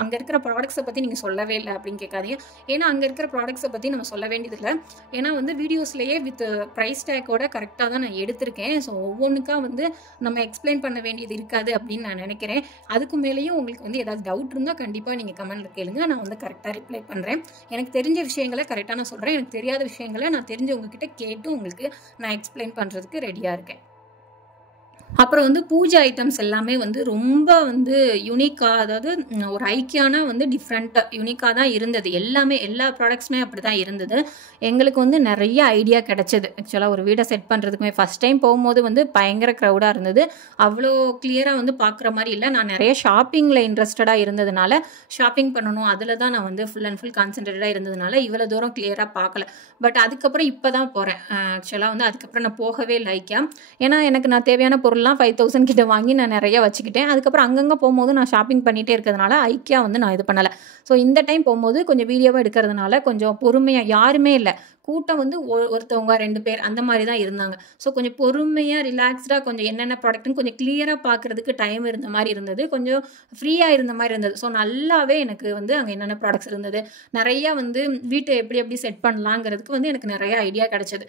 அங்கே இருக்கிற ப்ராடக்ட்ஸை பற்றி நீங்கள் சொல்லவே இல்லை அப்படின்னு கேட்காதீங்க. ஏன்னா அங்கே இருக்கிற ப்ராடக்ட்ஸை பற்றி நம்ம சொல்ல வேண்டியதில்லை. ஏன்னா வந்து வீடியோஸ்லேயே வித் ப்ரைஸ் டேக்கோட கரெக்டாக தான் நான் எடுத்திருக்கேன். ஸோ ஒவ்வொன்றுக்கா வந்து நம்ம எக்ஸ்பிளைன் பண்ண வேண்டியது இருக்காது அப்படின்னு நான் நினைக்கிறேன். அதுக்கு மேலேயும் உங்களுக்கு வந்து ஏதாவது டவுட் இருந்தால் கண்டிப்பாக நீங்கள் கமெண்ட்டில் கேளுங்க, நான் வந்து கரெக்டாக ரிப்ளை பண்ணுறேன். எனக்கு தெரிஞ்ச விஷயங்களை கரெக்டாக நான் சொல்கிறேன், எனக்கு தெரியாத விஷயங்களை நான் தெரிஞ்சவங்ககிட்ட கேட்டு உங்களுக்கு நான் எக்ஸ்பிளைன் பண்ணுறதுக்கு ரெடியாக இருக்கேன். அப்புறம் வந்து பூஜை ஐட்டம்ஸ் எல்லாமே வந்து ரொம்ப வந்து யூனிக்காக, அதாவது ஒரு ஐக்கியானா வந்து டிஃப்ரெண்ட்டாக யூனிக்காக தான் இருந்தது. எல்லா ப்ராடக்ட்ஸுமே அப்படி தான் இருந்தது. எங்களுக்கு வந்து நிறைய ஐடியா கிடச்சிது. ஆக்சுவலாக ஒரு வீடை செட் பண்ணுறதுக்குமே ஃபஸ்ட் டைம் போகும்போது வந்து பயங்கர க்ரௌடாக இருந்தது. அவ்வளோ கிளியராக வந்து பார்க்குற மாதிரி இல்லை. நான் நிறைய ஷாப்பிங்கில் இன்ட்ரெஸ்டடாக இருந்ததுனால ஷாப்பிங் பண்ணணும், அதில் தான் நான் வந்து ஃபுல் அண்ட் ஃபுல் கான்சென்ட்ரேட்டடாக இருந்ததுனால இவ்வளோ தூரம் கிளியராக பார்க்கல. பட் அதுக்கப்புறம் இப்போ தான் போகிறேன். ஆக்சுவலாக வந்து அதுக்கப்புறம் நான் போகவே இல்லை ஐக்கியா. ஏன்னா எனக்கு நான் தேவையான பொருள் பொருள்லாம் 5000 கிட்ட வாங்கி நான் நிறைய வச்சுக்கிட்டேன். அதுக்கப்புறம் அங்கங்கே போகும்போது நான் ஷாப்பிங் பண்ணிகிட்டே இருக்கிறதுனால ஐக்கியா வந்து நான் இது பண்ணலை. ஸோ இந்த டைம் போகும்போது கொஞ்சம் வீடியோவாக எடுக்கிறதுனால கொஞ்சம் பொறுமையாக, யாருமே இல்லை, கூட்டம் வந்து ஒருத்தவங்க 2 பேர் அந்த மாதிரி தான் இருந்தாங்க. ஸோ கொஞ்சம் பொறுமையாக ரிலாக்ஸ்டாக கொஞ்சம் என்னென்ன ப்ராடக்ட்னு கொஞ்சம் கிளியராக பார்க்குறதுக்கு டைம் இருந்த மாதிரி இருந்தது. கொஞ்சம் ஃப்ரீயாக இருந்த மாதிரி இருந்தது. ஸோ நல்லாவே எனக்கு வந்து அங்கே என்னென்ன ப்ராடக்ட்ஸ் இருந்தது, நிறையா வந்து வீட்டை எப்படி எப்படி செட் பண்ணலாங்கிறதுக்கு வந்து எனக்கு நிறைய ஐடியா கிடச்சிது.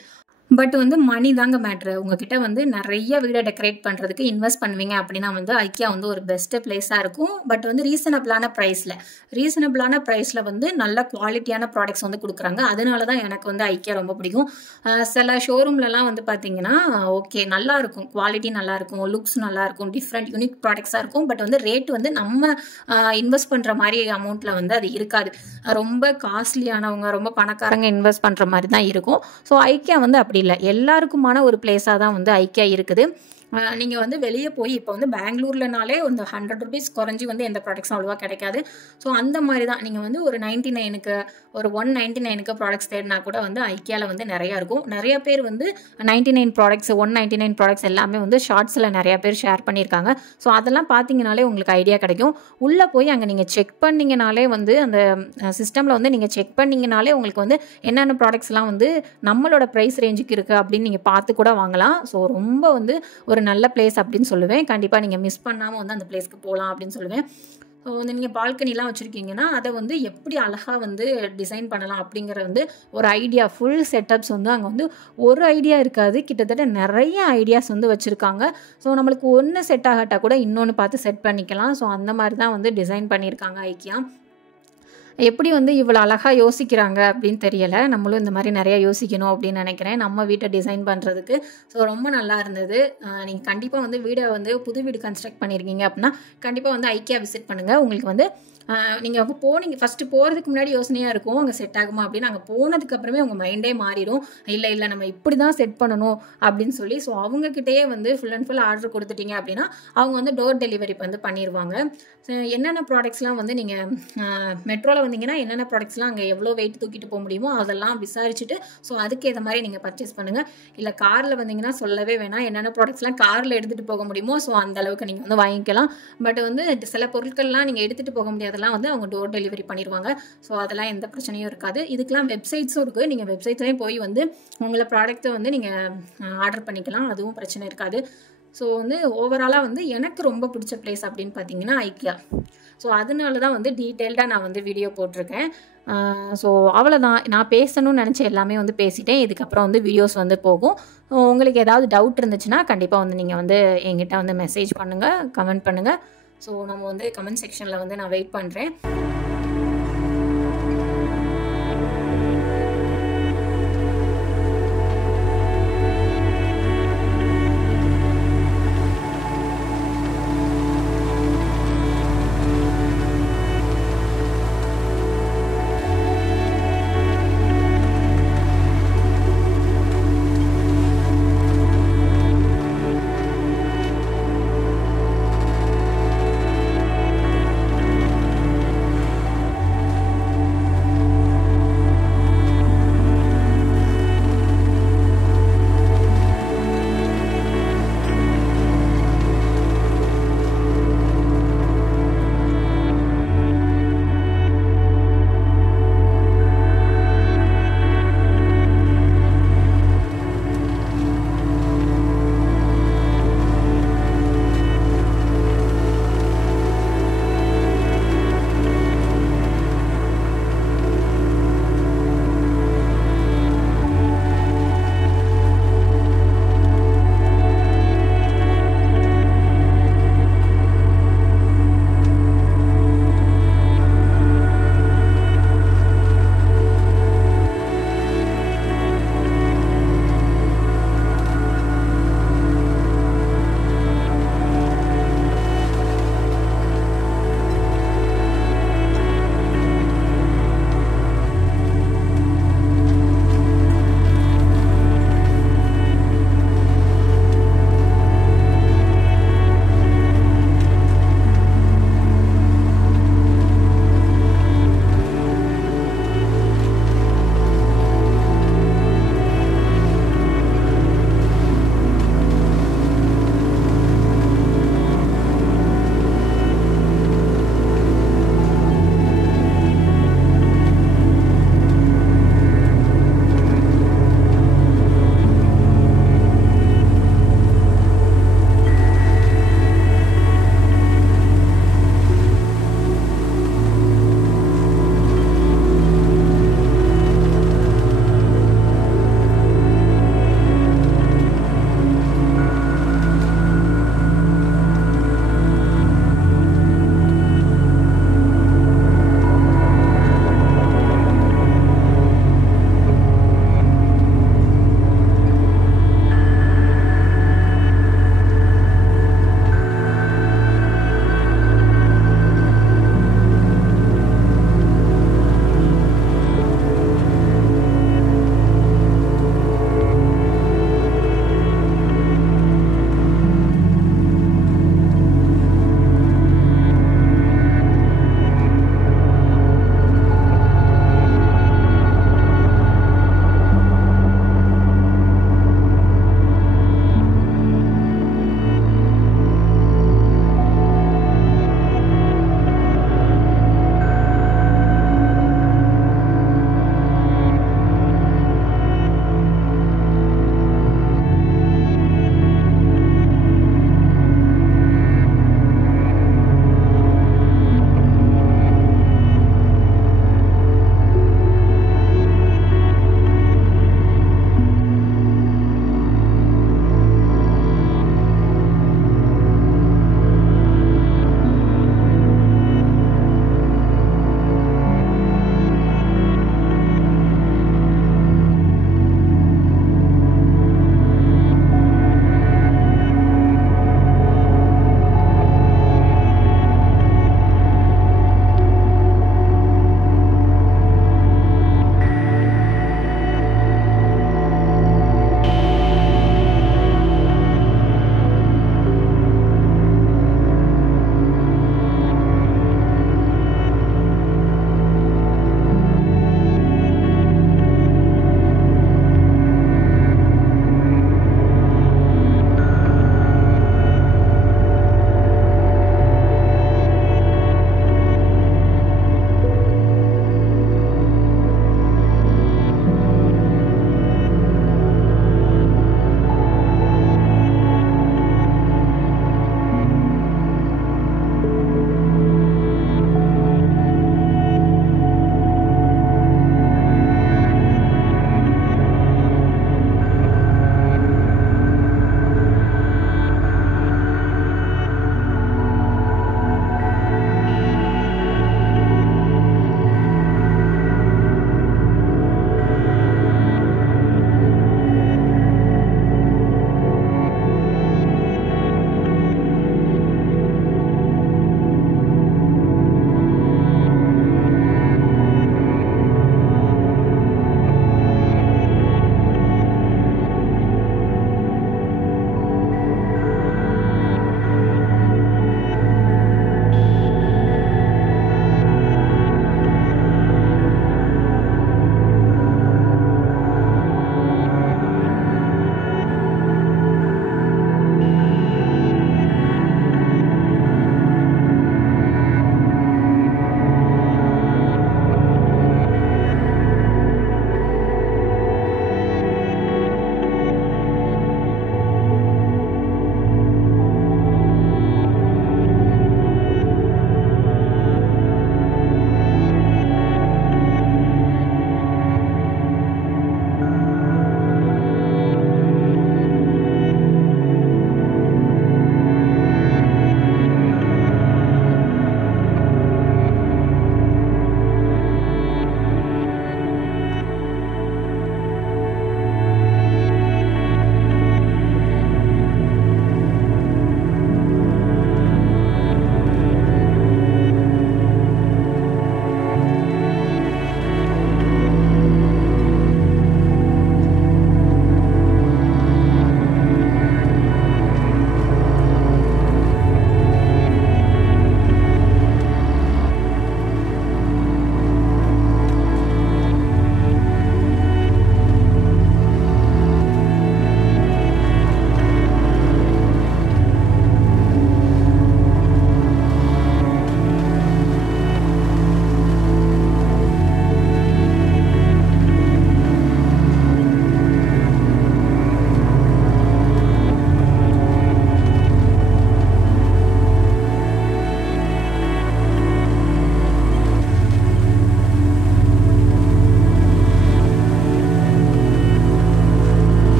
பட் வந்து மணி தாங்க மேட்ரு. உங்ககிட்ட வந்து நிறைய வீடை டெக்கரேட் பண்ணுறதுக்கு இன்வெஸ்ட் பண்ணுவீங்க அப்படின்னா வந்து ஐக்கியா வந்து ஒரு பெஸ்ட்டு பிளேஸாக இருக்கும். பட் வந்து ரீசனபிளான ப்ரைஸில் வந்து நல்ல குவாலிட்டியான ப்ராடக்ட்ஸ் வந்து கொடுக்குறாங்க. அதனால தான் எனக்கு வந்து ஐக்கியா ரொம்ப பிடிக்கும். சில ஷோரூம்லலாம் வந்து பார்த்தீங்கன்னா ஓகே நல்லாயிருக்கும், குவாலிட்டி நல்லாயிருக்கும், லுக்ஸ் நல்லாயிருக்கும், டிஃப்ரெண்ட் யூனிக் ப்ராடக்ட்ஸாக இருக்கும். பட் வந்து ரேட் வந்து நம்ம இன்வெஸ்ட் பண்ணுற மாதிரி அமௌண்ட்டில் வந்து அது இருக்காது. ரொம்ப காஸ்ட்லியானவங்க, ரொம்ப பணக்காரங்க இன்வெஸ்ட் பண்ணுற மாதிரி தான் இருக்கும். ஸோ ஐக்கியா வந்து அப்படி இல்லை, எல்லாருக்குமான ஒரு பிளேஸாக தான் வந்து ஐக்கியா இருக்குது. நீங்கள் வந்து வெளியே போய் இப்போ வந்து பெங்களூர்லனாலே இந்த 100 rupees குறைஞ்சி வந்து எந்த ப்ராடக்ட்ஸும் அவ்வளோவா கிடைக்காது. ஸோ அந்த மாதிரி தான் நீங்கள் வந்து ஒரு 99க்கு ஒரு 199க்கு ப்ராடக்ட்ஸ் தேடினா கூட வந்து ஐக்கியாவில் வந்து நிறையா இருக்கும். நிறைய பேர் வந்து 99 ப்ராடக்ட்ஸ் 199 ப்ராடக்ட்ஸ் எல்லாமே வந்து ஷார்ட்ஸில் நிறையா பேர் ஷேர் பண்ணியிருக்காங்க. ஸோ அதெல்லாம் பார்த்தீங்கனாலே உங்களுக்கு ஐடியா கிடைக்கும். உள்ளே போய் அங்கே நீங்கள் செக் பண்ணிங்கனாலே வந்து அந்த சிஸ்டமில் வந்து நீங்கள் செக் பண்ணிங்கனாலே உங்களுக்கு வந்து என்னென்ன ப்ராடக்ட்ஸ்லாம் வந்து நம்மளோட ப்ரைஸ் ரேஞ்சுக்கு இருக்குது அப்படின்னு நீங்கள் பார்த்து கூட வாங்கலாம். ஸோ ரொம்ப வந்து ஒரு நல்ல பிளேஸ் அப்படின்னு சொல்லுவேன். கண்டிப்பாக நீங்கள் மிஸ் பண்ணாமல் வந்து அந்த பிளேஸ்க்கு போகலாம் அப்படின்னு சொல்லுவேன். ஸோ வந்து நீங்கள் பால்கனிலாம் வச்சுருக்கீங்கன்னா அதை வந்து எப்படி அழகாக வந்து டிசைன் பண்ணலாம் அப்படிங்கிற வந்து ஒரு ஐடியா, ஃபுல் செட்டப்ஸ் வந்து அங்கே வந்து ஒரு ஐடியா இருக்காது, கிட்டத்தட்ட நிறைய ஐடியாஸ் வந்து வச்சுருக்காங்க. ஸோ நம்மளுக்கு ஒன்று செட் ஆகட்டால் கூட இன்னொன்று பார்த்து செட் பண்ணிக்கலாம். ஸோ அந்த மாதிரி தான் வந்து டிசைன் பண்ணியிருக்காங்க ஐக்கியா. எப்படி வந்து இவ்வளோ அழகாக யோசிக்கிறாங்க அப்படின்னு தெரியலை. நம்மளும் இந்த மாதிரி நிறையா யோசிக்கணும் அப்படின்னு நினைக்கிறேன் நம்ம வீட்டை டிசைன் பண்ணுறதுக்கு. ஸோ ரொம்ப நல்லா இருந்தது. நீங்கள் கண்டிப்பாக வந்து வீடை வந்து புது வீடு கன்ஸ்ட்ரக்ட் பண்ணியிருக்கீங்க அப்படின்னா கண்டிப்பாக வந்து ஐக்கியா விசிட் பண்ணுங்கள். உங்களுக்கு வந்து நீங்கள் அங்கே போனீங்க ஃபஸ்ட்டு போகிறதுக்கு முன்னாடி யோசனையாக இருக்கும் அங்கே செட் ஆகுமா அப்படின்னு. அங்கே போனதுக்கப்புறமே உங்கள் மைண்டே மாறிடும், இல்லை நம்ம இப்படி தான் செட் பண்ணணும் அப்படின்னு சொல்லி. ஸோ அவங்கக்கிட்டேயே வந்து ஃபுல் அண்ட் ஃபுல் ஆர்டர் கொடுத்துட்டீங்க அப்படின்னா அவங்க வந்து டோர் டெலிவரி வந்து பண்ணிடுவாங்க. என்னென்ன ப்ராடக்ட்ஸ்லாம் வந்து நீங்கள் மெட்ரோவில் வந்தீங்கன்னா என்னென்ன ப்ராடக்ட்ஸ்லாம் அங்கே எவ்வளோ வெயிட் தூக்கிட்டு போக முடியுமோ அதெல்லாம் விசாரிச்சுட்டு ஸோ அதுக்கேற்ற மாதிரி நீங்கள் பர்ச்சேஸ் பண்ணுங்கள். இல்லை காரில் வந்தீங்கன்னா சொல்லவே வேணாம், என்னென்ன ப்ராடக்ட்ஸ்லாம் காரில் எடுத்துகிட்டு போக முடியுமோ ஸோ அந்தளவுக்கு நீங்கள் வந்து வாங்கிக்கலாம். பட் வந்து சில பொருட்கள்லாம் நீங்கள் எடுத்துகிட்டு போக முடியாது, அதெல்லாம் வந்து அவங்க டோர் டெலிவரி பண்ணிடுவாங்க. ஸோ அதெல்லாம் எந்த பிரச்சனையும் இருக்காது. இதுக்கெல்லாம் வெப்சைட்ஸும் இருக்குது, நீங்கள் வெப்சைட்லேயும் போய் வந்து உங்களை ப்ராடக்ட்டை வந்து நீங்கள் ஆர்டர் பண்ணிக்கலாம், அதுவும் பிரச்சனை இருக்காது. ஸோ வந்து ஓவராலாக வந்து எனக்கு ரொம்ப பிடிச்ச பிளேஸ் அப்படின்னு பார்த்தீங்கன்னா ஐக்கியா. ஸோ அதனால தான் வந்து டீட்டெயில்டாக நான் வந்து வீடியோ போட்டிருக்கேன். ஸோ அவ்வளோதான், நான் பேசணும்னு நினச்ச எல்லாமே வந்து பேசிட்டேன். இதுக்கப்புறம் வந்து வீடியோஸ் வந்து போகும். உங்களுக்கு ஏதாவது டவுட் இருந்துச்சுன்னா கண்டிப்பாக வந்து நீங்கள் வந்து என்கிட்ட வந்து மெசேஜ் பண்ணுங்கள், கமெண்ட் பண்ணுங்கள். ஸோ நம்ம வந்து கமெண்ட் செக்ஷனில் வந்து நான் வெயிட் பண்ணுறேன்.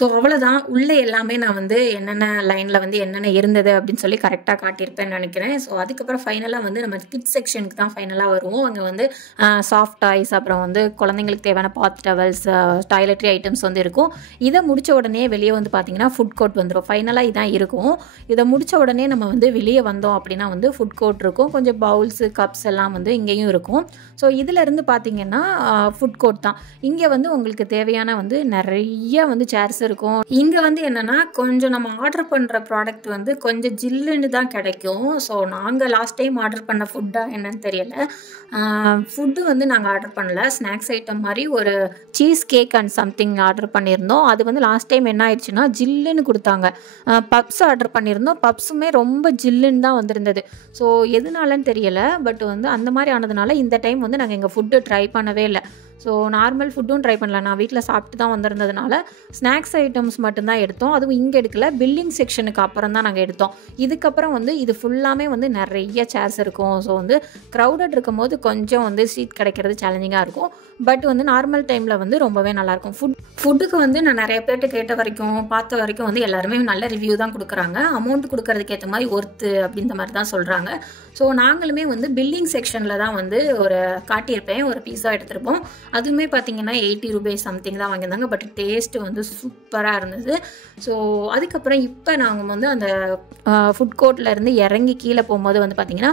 ஸோ அவ்வளோதான். உள்ளே எல்லாமே நான் வந்து என்னென்ன லைனில் வந்து என்னென்ன இருந்தது அப்படின்னு சொல்லி கரெக்டாக காட்டியிருப்பேன்னு நினைக்கிறேன். ஸோ அதுக்கப்புறம் ஃபைனலாக வந்து நம்ம கிட்ஸ் செக்ஷனுக்கு தான் ஃபைனலாக வருவோம். அங்கே வந்து சாஃப்ட் டாய்ஸ், அப்புறம் வந்து குழந்தைங்களுக்கு தேவையான பாத் டவல்ஸ், டாய்லெட்ரி ஐட்டம்ஸ் வந்து இருக்கும். இதை முடித்த உடனே வெளியே வந்து பார்த்திங்கன்னா ஃபுட் கோர்ட் வந்துடும். ஃபைனலாக இதான் இருக்கும். இதை முடித்த உடனே நம்ம வந்து வெளியே வந்தோம் அப்படின்னா வந்து ஃபுட் கோர்ட் இருக்கும். கொஞ்சம் பவுல்ஸு, கப்ஸ் எல்லாம் வந்து இங்கேயும் இருக்கும். ஸோ இதிலேருந்து பார்த்திங்கன்னா ஃபுட் கோர்ட் தான். இங்கே வந்து உங்களுக்கு தேவையான வந்து நிறைய வந்து சேர்ஸ் இருக்கும். இங்கே வந்து என்னென்னா கொஞ்சம் நம்ம ஆர்டர் பண்ணுற ப்ராடக்ட் வந்து கொஞ்சம் ஜில்லுன்னு தான் கிடைக்கும். ஸோ நாங்கள் லாஸ்ட் டைம் ஆர்டர் பண்ண ஃபுட்டாக என்னன்னு தெரியல. ஃபுட்டு வந்து நாங்கள் ஆர்டர் பண்ணல. ஸ்நாக்ஸ் ஐட்டம் மாதிரி ஒரு cheese cake and something order பண்ணியிருந்தோம். அது வந்து லாஸ்ட் டைம் என்ன ஆயிடுச்சுன்னா ஜில்லுன்னு கொடுத்தாங்க. பப்ஸ் ஆர்டர் பண்ணியிருந்தோம். பப்ஸுமே ரொம்ப ஜில்லுன்னு தான் வந்திருந்தது. ஸோ எதுனாலன்னு தெரியலை. பட் வந்து அந்த மாதிரி ஆனதுனால இந்த டைம் வந்து நாங்கள் எங்கள் ஃபுட்டு ட்ரை பண்ணவே இல்லை. ஸோ நார்மல் ஃபுட்டும் ட்ரை பண்ணல. நான் வீட்டில் சாப்பிட்டு தான் வந்திருந்ததுனால ஸ்நாக்ஸ் ஐட்டம்ஸ் மட்டும்தான் எடுத்தோம். அதுவும் இங்கே எடுக்கல, பில்லிங் செக்ஷனுக்கு அப்புறம் தான் நாங்கள் எடுத்தோம். இதுக்கப்புறம் வந்து இது ஃபுல்லாமே வந்து நிறைய சேர்ஸ் இருக்கும். ஸோ வந்து க்ரௌடட் இருக்கும் போது கொஞ்சம் வந்து சீட் கிடைக்கிறது சேலஞ்சிங்காக இருக்கும். பட் வந்து நார்மல் டைமில் வந்து ரொம்பவே நல்லாயிருக்கும். ஃபுட்டுக்கு வந்து நான் நிறைய பேர்ட்டு கேட்ட வரைக்கும் பார்த்த வரைக்கும் வந்து எல்லாருமே நல்ல ரிவ்யூ தான் கொடுக்குறாங்க. அமௌண்ட் கொடுக்கறதுக்கு ஏற்ற மாதிரி ஒர்த்து அப்படின்ற மாதிரி தான் சொல்கிறாங்க. ஸோ நாங்களுமே வந்து பில்லிங் செக்ஷனில் தான் வந்து ஒரு காட்டியிருப்பேன், ஒரு பீஸா எடுத்திருப்போம். அதுவுமே பார்த்தீங்கன்னா 80 ரூபீஸ் சம்திங் தான் வாங்கியிருந்தாங்க. பட் டேஸ்ட்டு வந்து சூப்பராக இருந்தது. ஸோ அதுக்கப்புறம் இப்போ நாங்கள் வந்து அந்த ஃபுட் கோர்ட்லேருந்து இறங்கி கீழே போகும்போது வந்து பார்த்திங்கன்னா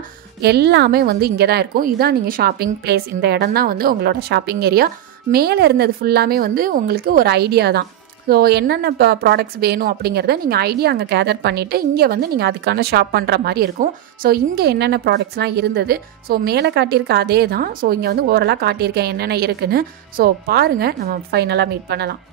எல்லாமே வந்து இங்கே தான் இருக்கும். இதான் நீங்கள் ஷாப்பிங் பிளேஸ். இந்த இடம் தான் வந்து உங்களோட ஷாப்பிங் ஏரியா. மேலே இருந்தது ஃபுல்லாமே வந்து உங்களுக்கு ஒரு ஐடியா தான். ஸோ என்னென்ன ப்ராடக்ட்ஸ் வேணும் அப்படிங்கிறத நீங்கள் ஐடியா அங்கே கேதர் பண்ணிவிட்டு இங்கே வந்து நீங்கள் அதுக்கான ஷாப் பண்ணுற மாதிரி இருக்கும். ஸோ இங்கே என்னென்ன ப்ராடக்ட்ஸ்லாம் இருந்தது, ஸோ மேலே காட்டியிருக்க அதே தான். ஸோ இங்கே வந்து ஓரலாக காட்டியிருக்கேன் என்னென்ன இருக்குன்னு. ஸோ பாருங்கள், நம்ம ஃபைனலாக மீட் பண்ணலாம்.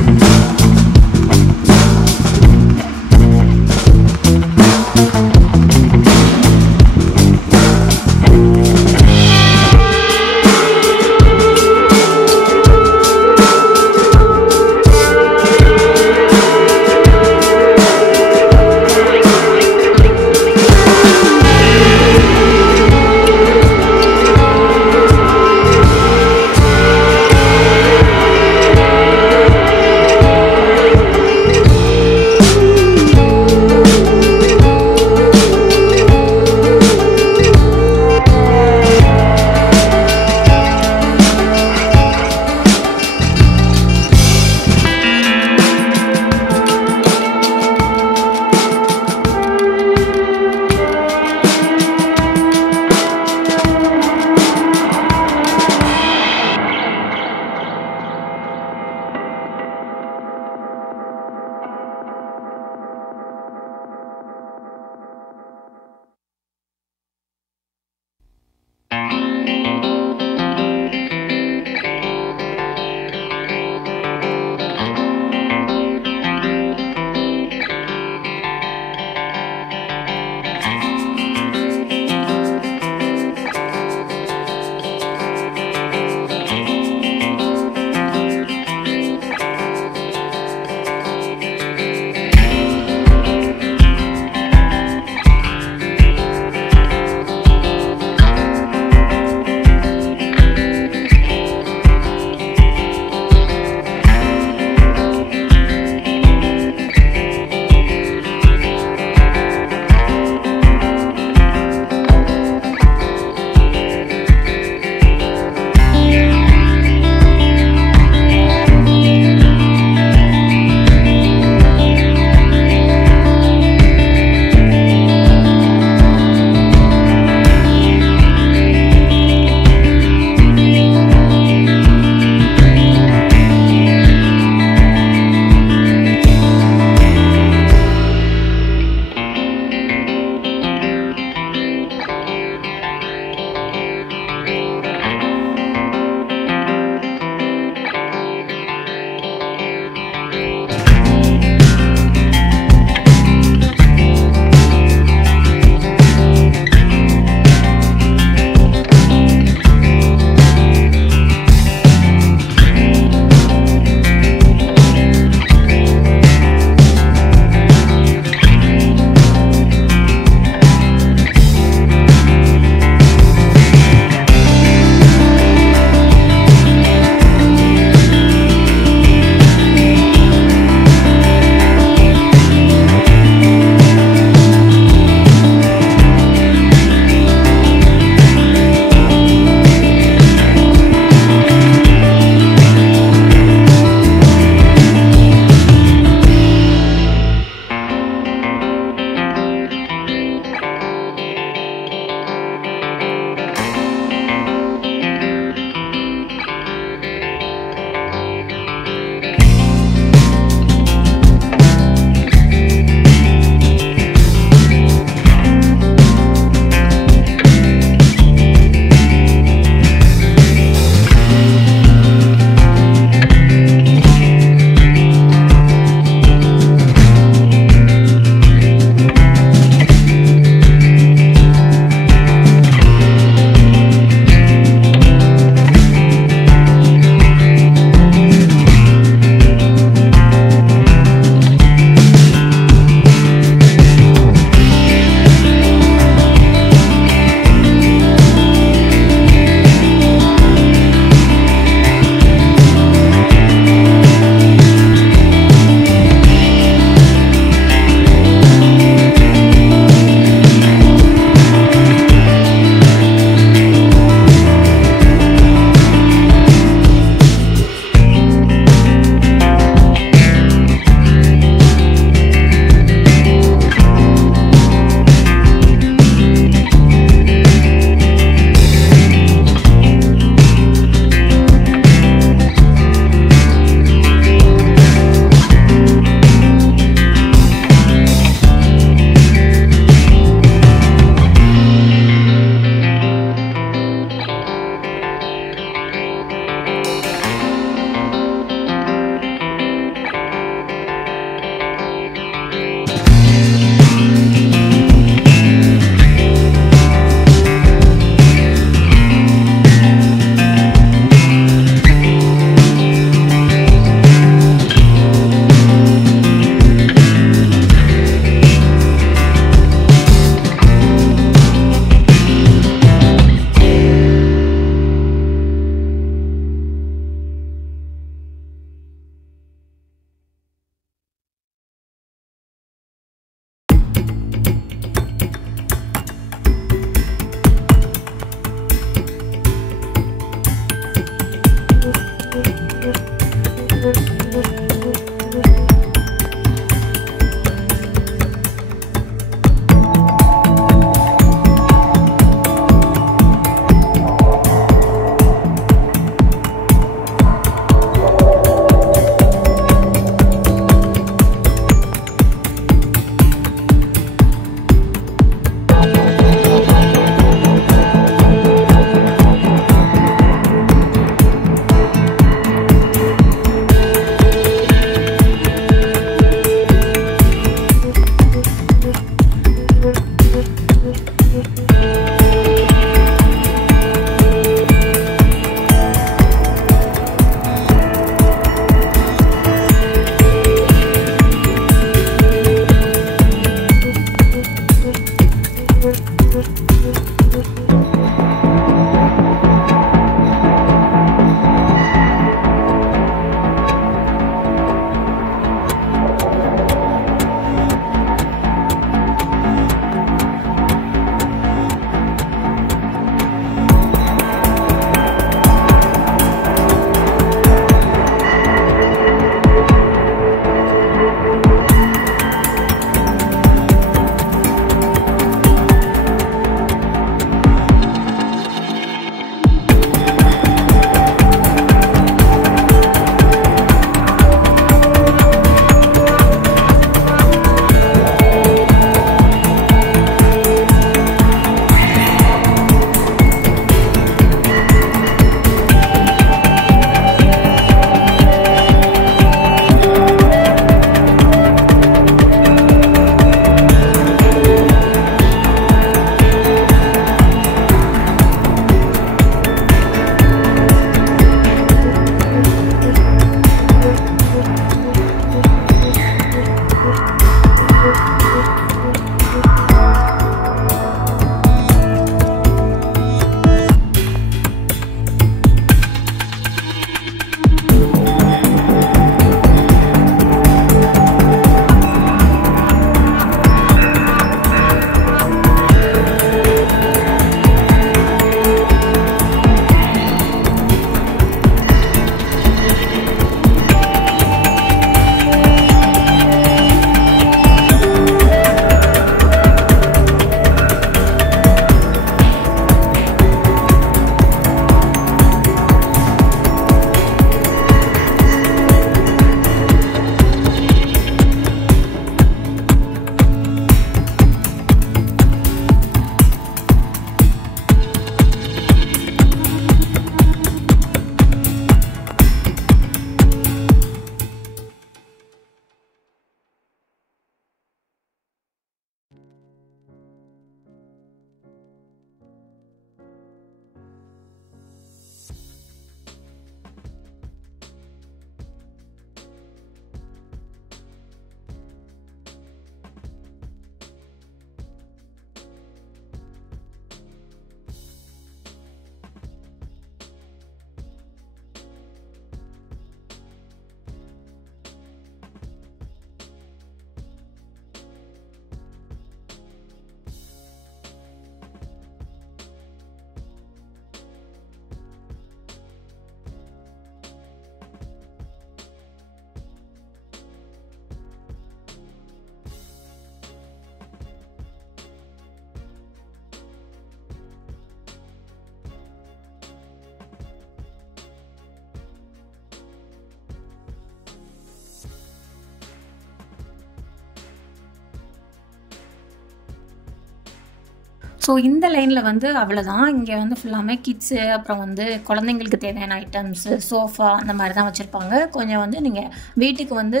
ஸோ இந்த லைனில் வந்து அவ்வளோதான். இங்கே வந்து ஃபுல்லாமே கிட்ஸு, அப்புறம் வந்து குழந்தைங்களுக்கு தேவையான ஐட்டம்ஸு, சோஃபா அந்த மாதிரி தான் வச்சுருப்பாங்க. கொஞ்சம் வந்து நீங்கள் வீட்டுக்கு வந்து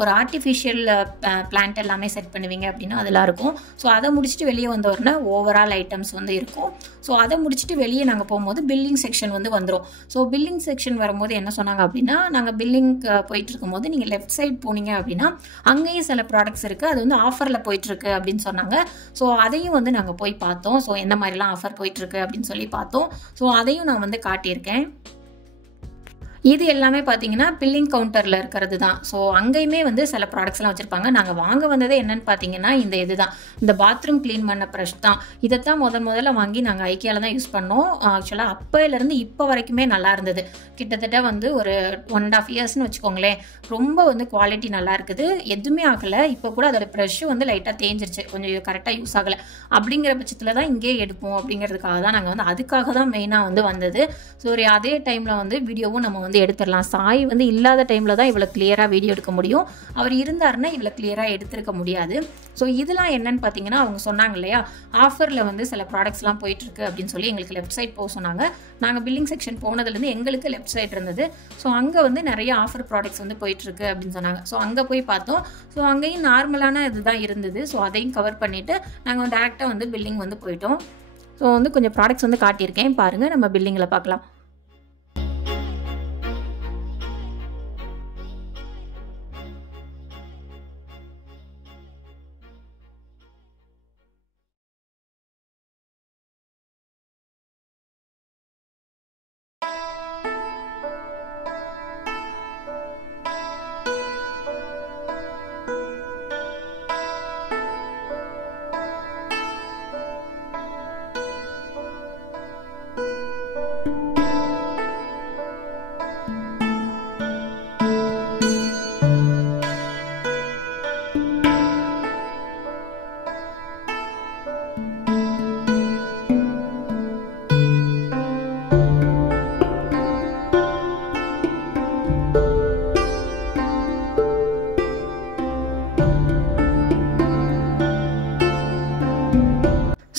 ஒரு ஆர்டிஃபிஷியல் பிளான்ட் எல்லாமே செட் பண்ணுவீங்க அப்படின்னா அதெல்லாம் இருக்கும். ஸோ அதை முடிச்சுட்டு வெளியே வந்த உடனே ஓவரால் ஐட்டம்ஸ் வந்து இருக்கும். ஸோ அதை முடிச்சுட்டு வெளியே நாங்கள் போகும்போது பில்லிங் செக்ஷன் வந்து வந்துடும். ஸோ பில்லிங் செக்ஷன் வரும்போது என்ன சொன்னாங்க அப்படின்னா, நாங்கள் பில்லிங் போயிட்டு இருக்கும்போது நீங்கள் லெஃப்ட் சைட் போனீங்க அப்படின்னா அங்கேயும் சில ப்ராடக்ட்ஸ் இருக்குது, அது வந்து ஆஃபரில் போயிட்டுருக்கு அப்படின்னு சொன்னாங்க. ஸோ அதையும் வந்து நாங்கள் போய் பார்த்தோம். ஸோ எந்த மாதிரிலாம் ஆஃபர் போயிட்டுருக்கு அப்படின்னு சொல்லி பார்த்தோம். ஸோ அதையும் நான் வந்து காட்டியிருக்கேன். இது எல்லாமே பார்த்தீங்கன்னா பில்லிங் கவுண்டரில் இருக்கிறது தான். ஸோ அங்கேயுமே வந்து சில ப்ராடக்ட்ஸ்லாம் வச்சுருப்பாங்க. நாங்கள் வாங்க வந்ததே என்னென்னு பார்த்தீங்கன்னா இந்த இந்த பாத்ரூம் க்ளீன் பண்ண ப்ரஷ் தான். இதைத்தான் முதல்ல வாங்கி நாங்கள் ஐக்கியாவில் தான் யூஸ் பண்ணோம். ஆக்சுவலாக அப்போலேருந்து இப்போ வரைக்குமே நல்லா இருந்தது. கிட்டத்தட்ட வந்து ஒரு 1.5 இயர்ஸ்னு வச்சுக்கோங்களேன். ரொம்ப வந்து குவாலிட்டி நல்லா இருக்குது, எதுவுமே ஆகலை. இப்போ கூட அதோட ப்ரஷ்ஷு வந்து லைட்டாக தேஞ்சிருச்சு, கொஞ்சம் கரெக்டாக யூஸ் ஆகலை. அப்படிங்கிற பட்சத்தில் தான் இங்கே எடுப்போம் அப்படிங்கிறதுக்காக தான் நாங்கள் வந்து அதுக்காக தான் மெயினாக வந்து வந்தது. ஸோ அதே டைமில் வந்து வீடியோவும் நம்ம வந்து எடுத்துடலாம். சாய் வந்து இல்லாத டைமில் தான் இவ்வளோ கிளியராக வீடியோ எடுக்க முடியும். அவர் இருந்தாருன்னா இவ்வளோ கிளியராக எடுத்துருக்க முடியாது. ஸோ இதெல்லாம் என்னன்னு பார்த்தீங்கன்னா, அவங்க சொன்னாங்க இல்லையா, ஆஃபரில் வந்து சில ப்ராடக்ட்ஸ்லாம் போயிட்டுருக்கு அப்படின்னு சொல்லி எங்களுக்கு லெஃப்ட் சைட் போக சொன்னாங்க. நாங்கள் பில்லிங் செக்ஷன் போனதுலேருந்து எங்களுக்கு லெஃப்ட் சைட் இருந்தது. ஸோ அங்கே வந்து நிறைய ஆஃபர் ப்ராடக்ட்ஸ் வந்து போயிட்டுருக்கு அப்படின்னு சொன்னாங்க. ஸோ அங்கே போய் பார்த்தோம். ஸோ அங்கேயும் நார்மலான இதுதான் இருந்தது. ஸோ அதையும் கவர் பண்ணிவிட்டு நாங்கள் டேரெக்டாக வந்து பில்லிங் வந்து போயிட்டோம். ஸோ வந்து கொஞ்சம் ப்ராடக்ட்ஸ் வந்து காட்டியிருக்கேன் பாருங்கள், நம்ம பில்லிங்கில் பார்க்கலாம்.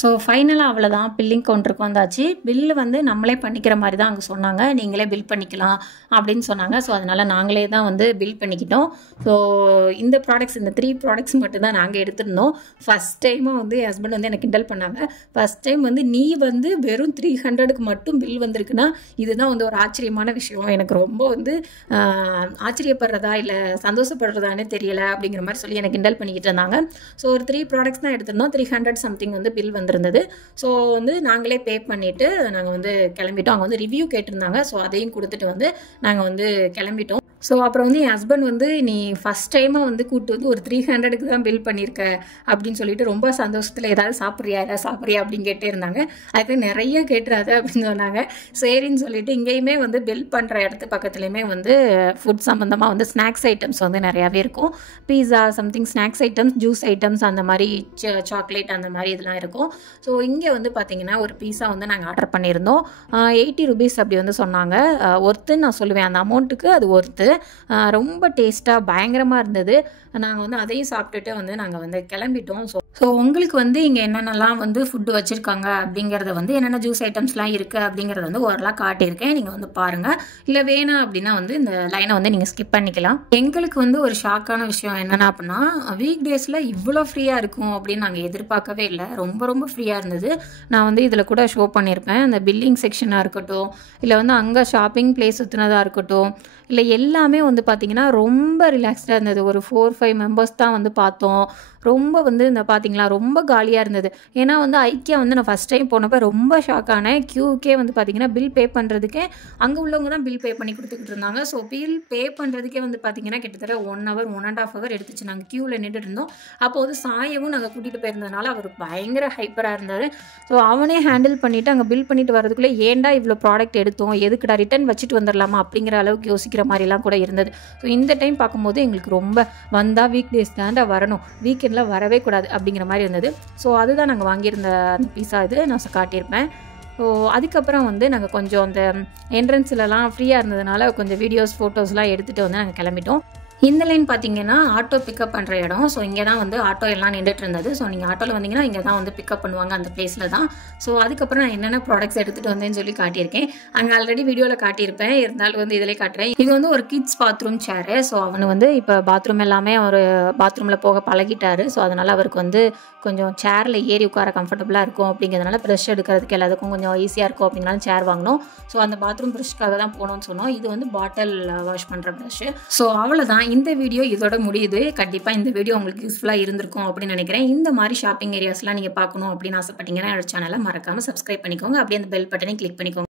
ஸோ ஃபைனலாக அவ்வளோதான், பில்லிங் கவுண்டருக்கு வந்தாச்சு. பில்லு வந்து நம்மளே பண்ணிக்கிற மாதிரி தான் அங்கே சொன்னாங்க. நீங்களே பில் பண்ணிக்கலாம் அப்படின்னு சொன்னாங்க. ஸோ அதனால் நாங்களே தான் வந்து பில் பண்ணிக்கிட்டோம். ஸோ இந்த ப்ராடக்ட்ஸ், இந்த 3 ப்ராடக்ட்ஸ் மட்டும்தான் நாங்கள் எடுத்துருந்தோம். ஃபஸ்ட் டைமாக வந்து என் ஹஸ்பண்ட் வந்து எனக்கு கிண்டல் பண்ணாங்க. ஃபஸ்ட் டைம் வந்து நீ வந்து வெறும் 300க்கு மட்டும் பில் வந்திருக்குன்னா இதுதான் வந்து ஒரு ஆச்சரியமான விஷயம். எனக்கு ரொம்ப வந்து ஆச்சரியப்படுறதா இல்லை சந்தோஷப்படுறதானே தெரியலை அப்படிங்கிற மாதிரி சொல்லி எனக்கு கிண்டல் பண்ணிக்கிட்டு இருந்தாங்க. ஸோ ஒரு 3 ப்ராடக்ட்ஸ் தான் எடுத்திருந்தோம். 300 சம்திங் வந்து பில் வந்திருந்தது. ஸோ வந்து நாங்களே பே பண்ணிவிட்டு நாங்கள் வந்து கிளம்பிட்டோம். அவங்க வந்து ரிவ்யூ கேட்டிருந்தாங்க. ஸோ அதையும் கொடுத்துட்டு வந்து நாங்கள் வந்து கிளம்பிட்டோம். ஸோ அப்புறம் வந்து என் ஹஸ்பண்ட் வந்து நீ ஃபஸ்ட் டைமாக வந்து கூப்பிட்டு வந்து ஒரு 300க்கு தான் பில் பண்ணியிருக்க அப்படின்னு சொல்லிட்டு ரொம்ப சந்தோஷத்தில் ஏதாவது சாப்பிட்றியா அப்படின்னு கேட்டே இருந்தாங்க. அதுக்கு நிறைய கேட்டுறாது அப்படின்னு சொன்னாங்க. சரின்னு சொல்லிட்டு இங்கேயுமே வந்து பில் பண்ணுற இடத்து பக்கத்துலேயுமே வந்து ஃபுட் சம்மந்தமாக வந்து ஸ்நாக்ஸ் ஐட்டம்ஸ் வந்து நிறையாவே இருக்கும். Pizza something snacks items, juice items, அந்த மாதிரி சாக்லேட் அந்த மாதிரி இதெல்லாம் இருக்கும். ஸோ இங்கே வந்து பார்த்திங்கன்னா ஒரு பீஸா வந்து நாங்கள் ஆர்டர் பண்ணியிருந்தோம். 80 rupees அப்படி வந்து சொன்னாங்க. ஒர்த்துன்னு நான் சொல்லுவேன், அந்த அமௌண்ட்டுக்கு அது ஒர்த்து. ரொம்ப டேஸ்ட்டாக பயங்கரமாக இருந்தது. நாங்கள் வந்து அதையும் சாப்பிட்டுட்டு வந்து நாங்கள் வந்து கிளம்பிட்டோம். ஸோ உங்களுக்கு வந்து இங்கே என்னென்னலாம் வந்து ஃபுட்டு வச்சுருக்காங்க அப்படிங்கிறத வந்து என்னென்ன ஜூஸ் ஐட்டம்ஸ்லாம் இருக்குது அப்படிங்கிறத வந்து ஓரளவு காட்டியிருக்கேன். நீங்கள் வந்து பாருங்கள். இல்லை வேணாம் அப்படின்னா வந்து இந்த லைனை வந்து நீங்கள் ஸ்கிப் பண்ணிக்கலாம். எங்களுக்கு வந்து ஒரு ஷாக்கான விஷயம் என்னென்னா அப்படின்னா, வீக் டேஸில் இவ்வளோ ஃப்ரீயாக இருக்கும் அப்படின்னு நாங்கள் எதிர்பார்க்கவே இல்லை. ரொம்ப ரொம்ப ஃப்ரீயாக இருந்தது. நான் வந்து இதில் கூட ஷோ பண்ணியிருப்பேன். அந்த பில்லிங் செக்ஷனாக இருக்கட்டும், இல்லை வந்து அங்கே ஷாப்பிங் பிளேஸ் சுற்றுனதாக இருக்கட்டும், இல்லை எல்லாமே வந்து பார்த்திங்கன்னா ரொம்ப ரிலாக்ஸ்டாக இருந்தது. ஒரு 4-5 மெம்பர்ஸ் தான் வந்து பார்த்தோம். ரொம்ப வந்து இந்த பார்த்திங்களா ரொம்ப காலியாக இருந்தது. ஏன்னா வந்து ஐக்கியா வந்து நான் ஃபஸ்ட் டைம் போனப்போ ரொம்ப ஷாக் ஆனேன். க்யூக்கே வந்து பார்த்திங்கன்னா பில் பே பண்ணுறதுக்கே அங்கே உள்ளவங்க தான் பில் பே பண்ணி கொடுத்துக்கிட்டு இருந்தாங்க. ஸோ பில் பே பண்ணுறதுக்கே வந்து பார்த்திங்கன்னா கிட்டத்தட்ட 1 hour 1.5 hour எடுத்துச்சு. நாங்கள் க்யூவில் நின்றுட்டு இருந்தோம். அப்போ வந்து சாயவும் நாங்கள் கூட்டிகிட்டு போயிருந்ததுனால அவர் பயங்கர ஹைப்பராக இருந்தார். ஸோ அவனே ஹேண்டில் பண்ணிவிட்டு அங்கே பில் பண்ணிட்டு வரதுக்குள்ளே ஏன்டா இவ்வளோ ப்ராடக்ட் எடுத்தோம், எதுக்குடா ரிட்டன் வச்சுட்டு வந்துடலாமா அப்படிங்கிற அளவுக்கு யோசிக்கிற மாதிரிலாம் கூட இருந்தது. ஸோ இந்த டைம் பார்க்கும்போது எங்களுக்கு ரொம்ப வந்தால் வீக் டேஸ் தாண்டா வரணும், வீக்கெண்டில் வரவே கூடாது அப்படிங்கிற மாதிரி இருந்தது. ஸோ அதுதான் நாங்கள் வாங்கியிருந்த அந்த பீஸா இது நான் காட்டியிருப்பேன். ஸோ அதுக்கப்புறம் வந்து நாங்கள் கொஞ்சம் அந்த என்ட்ரன்ஸ்லலாம் ஃப்ரீயாக இருந்ததுனால கொஞ்சம் வீடியோஸ் ஃபோட்டோஸ்லாம் எடுத்துகிட்டு வந்து நாங்கள் கிளம்பிட்டோம். இந்த லைன் பார்த்தீங்கன்னா ஆட்டோ பிக்கப் பண்ணுற இடம். ஸோ இங்கே தான் வந்து ஆட்டோ எல்லாம் நின்றுட்டு இருந்தது. ஸோ நீங்கள் ஆட்டோவில் வந்தீங்கன்னா இங்கே தான் வந்து பிக்கப் பண்ணுவாங்க அந்த பிளேஸில் தான். ஸோ அதுக்கப்புறம் நான் என்னென்ன ப்ராடக்ட்ஸ் எடுத்துகிட்டு வந்தேன்னு சொல்லி காட்டியிருக்கேன். அங்கே ஆல்ரெடி வீடியோவில் காட்டியிருப்பேன், இருந்தாலும் வந்து இதிலே காட்டுறேன். இது வந்து ஒரு கிட்ஸ் பாத்ரூம் சேரு. ஸோ அவனு வந்து இப்போ பாத்ரூம் எல்லாமே ஒரு பாத்ரூமில் போக பழகிட்டாரு. ஸோ அதனால் அவருக்கு வந்து கொஞ்சம் சேரில் ஏறி உட்கார கம்ஃபர்டபுளாக இருக்கும் அப்படிங்கிறதுனால ப்ரஷ் எடுக்கிறதுக்கு எல்லாத்துக்கும் கொஞ்சம் ஈஸியாக இருக்கும் அப்படிங்கிறனால சேர் வாங்கினோம். ஸோ அந்த பாத்ரூம் ப்ரஷ்க்காக தான் போகணும்னு சொன்னோம். இது வந்து பாட்டில் வாஷ் பண்ணுற ப்ரஷ்ஷு. ஸோ அவ்வளோதான், இந்த வீடியோ இதோட முடியுது. கண்டிப்பாக இந்த வீடியோ உங்களுக்கு யூஸ்ஃபுல்லாக இருந்திருக்கும் அப்படின்னு நினைக்கிறேன். இந்த மாதிரி ஷாப்பிங் ஏரியாஸ்லாம் நீங்கள் பார்க்கணும் அப்படின்னு ஆசைப்பட்டீங்கன்னா என்னோட சேனலை மறக்காமல் சப்ஸ்கிரைப் பண்ணிக்கோங்க. அப்படியே அந்த பெல் பட்டனை கிளிக் பண்ணிக்கோங்க.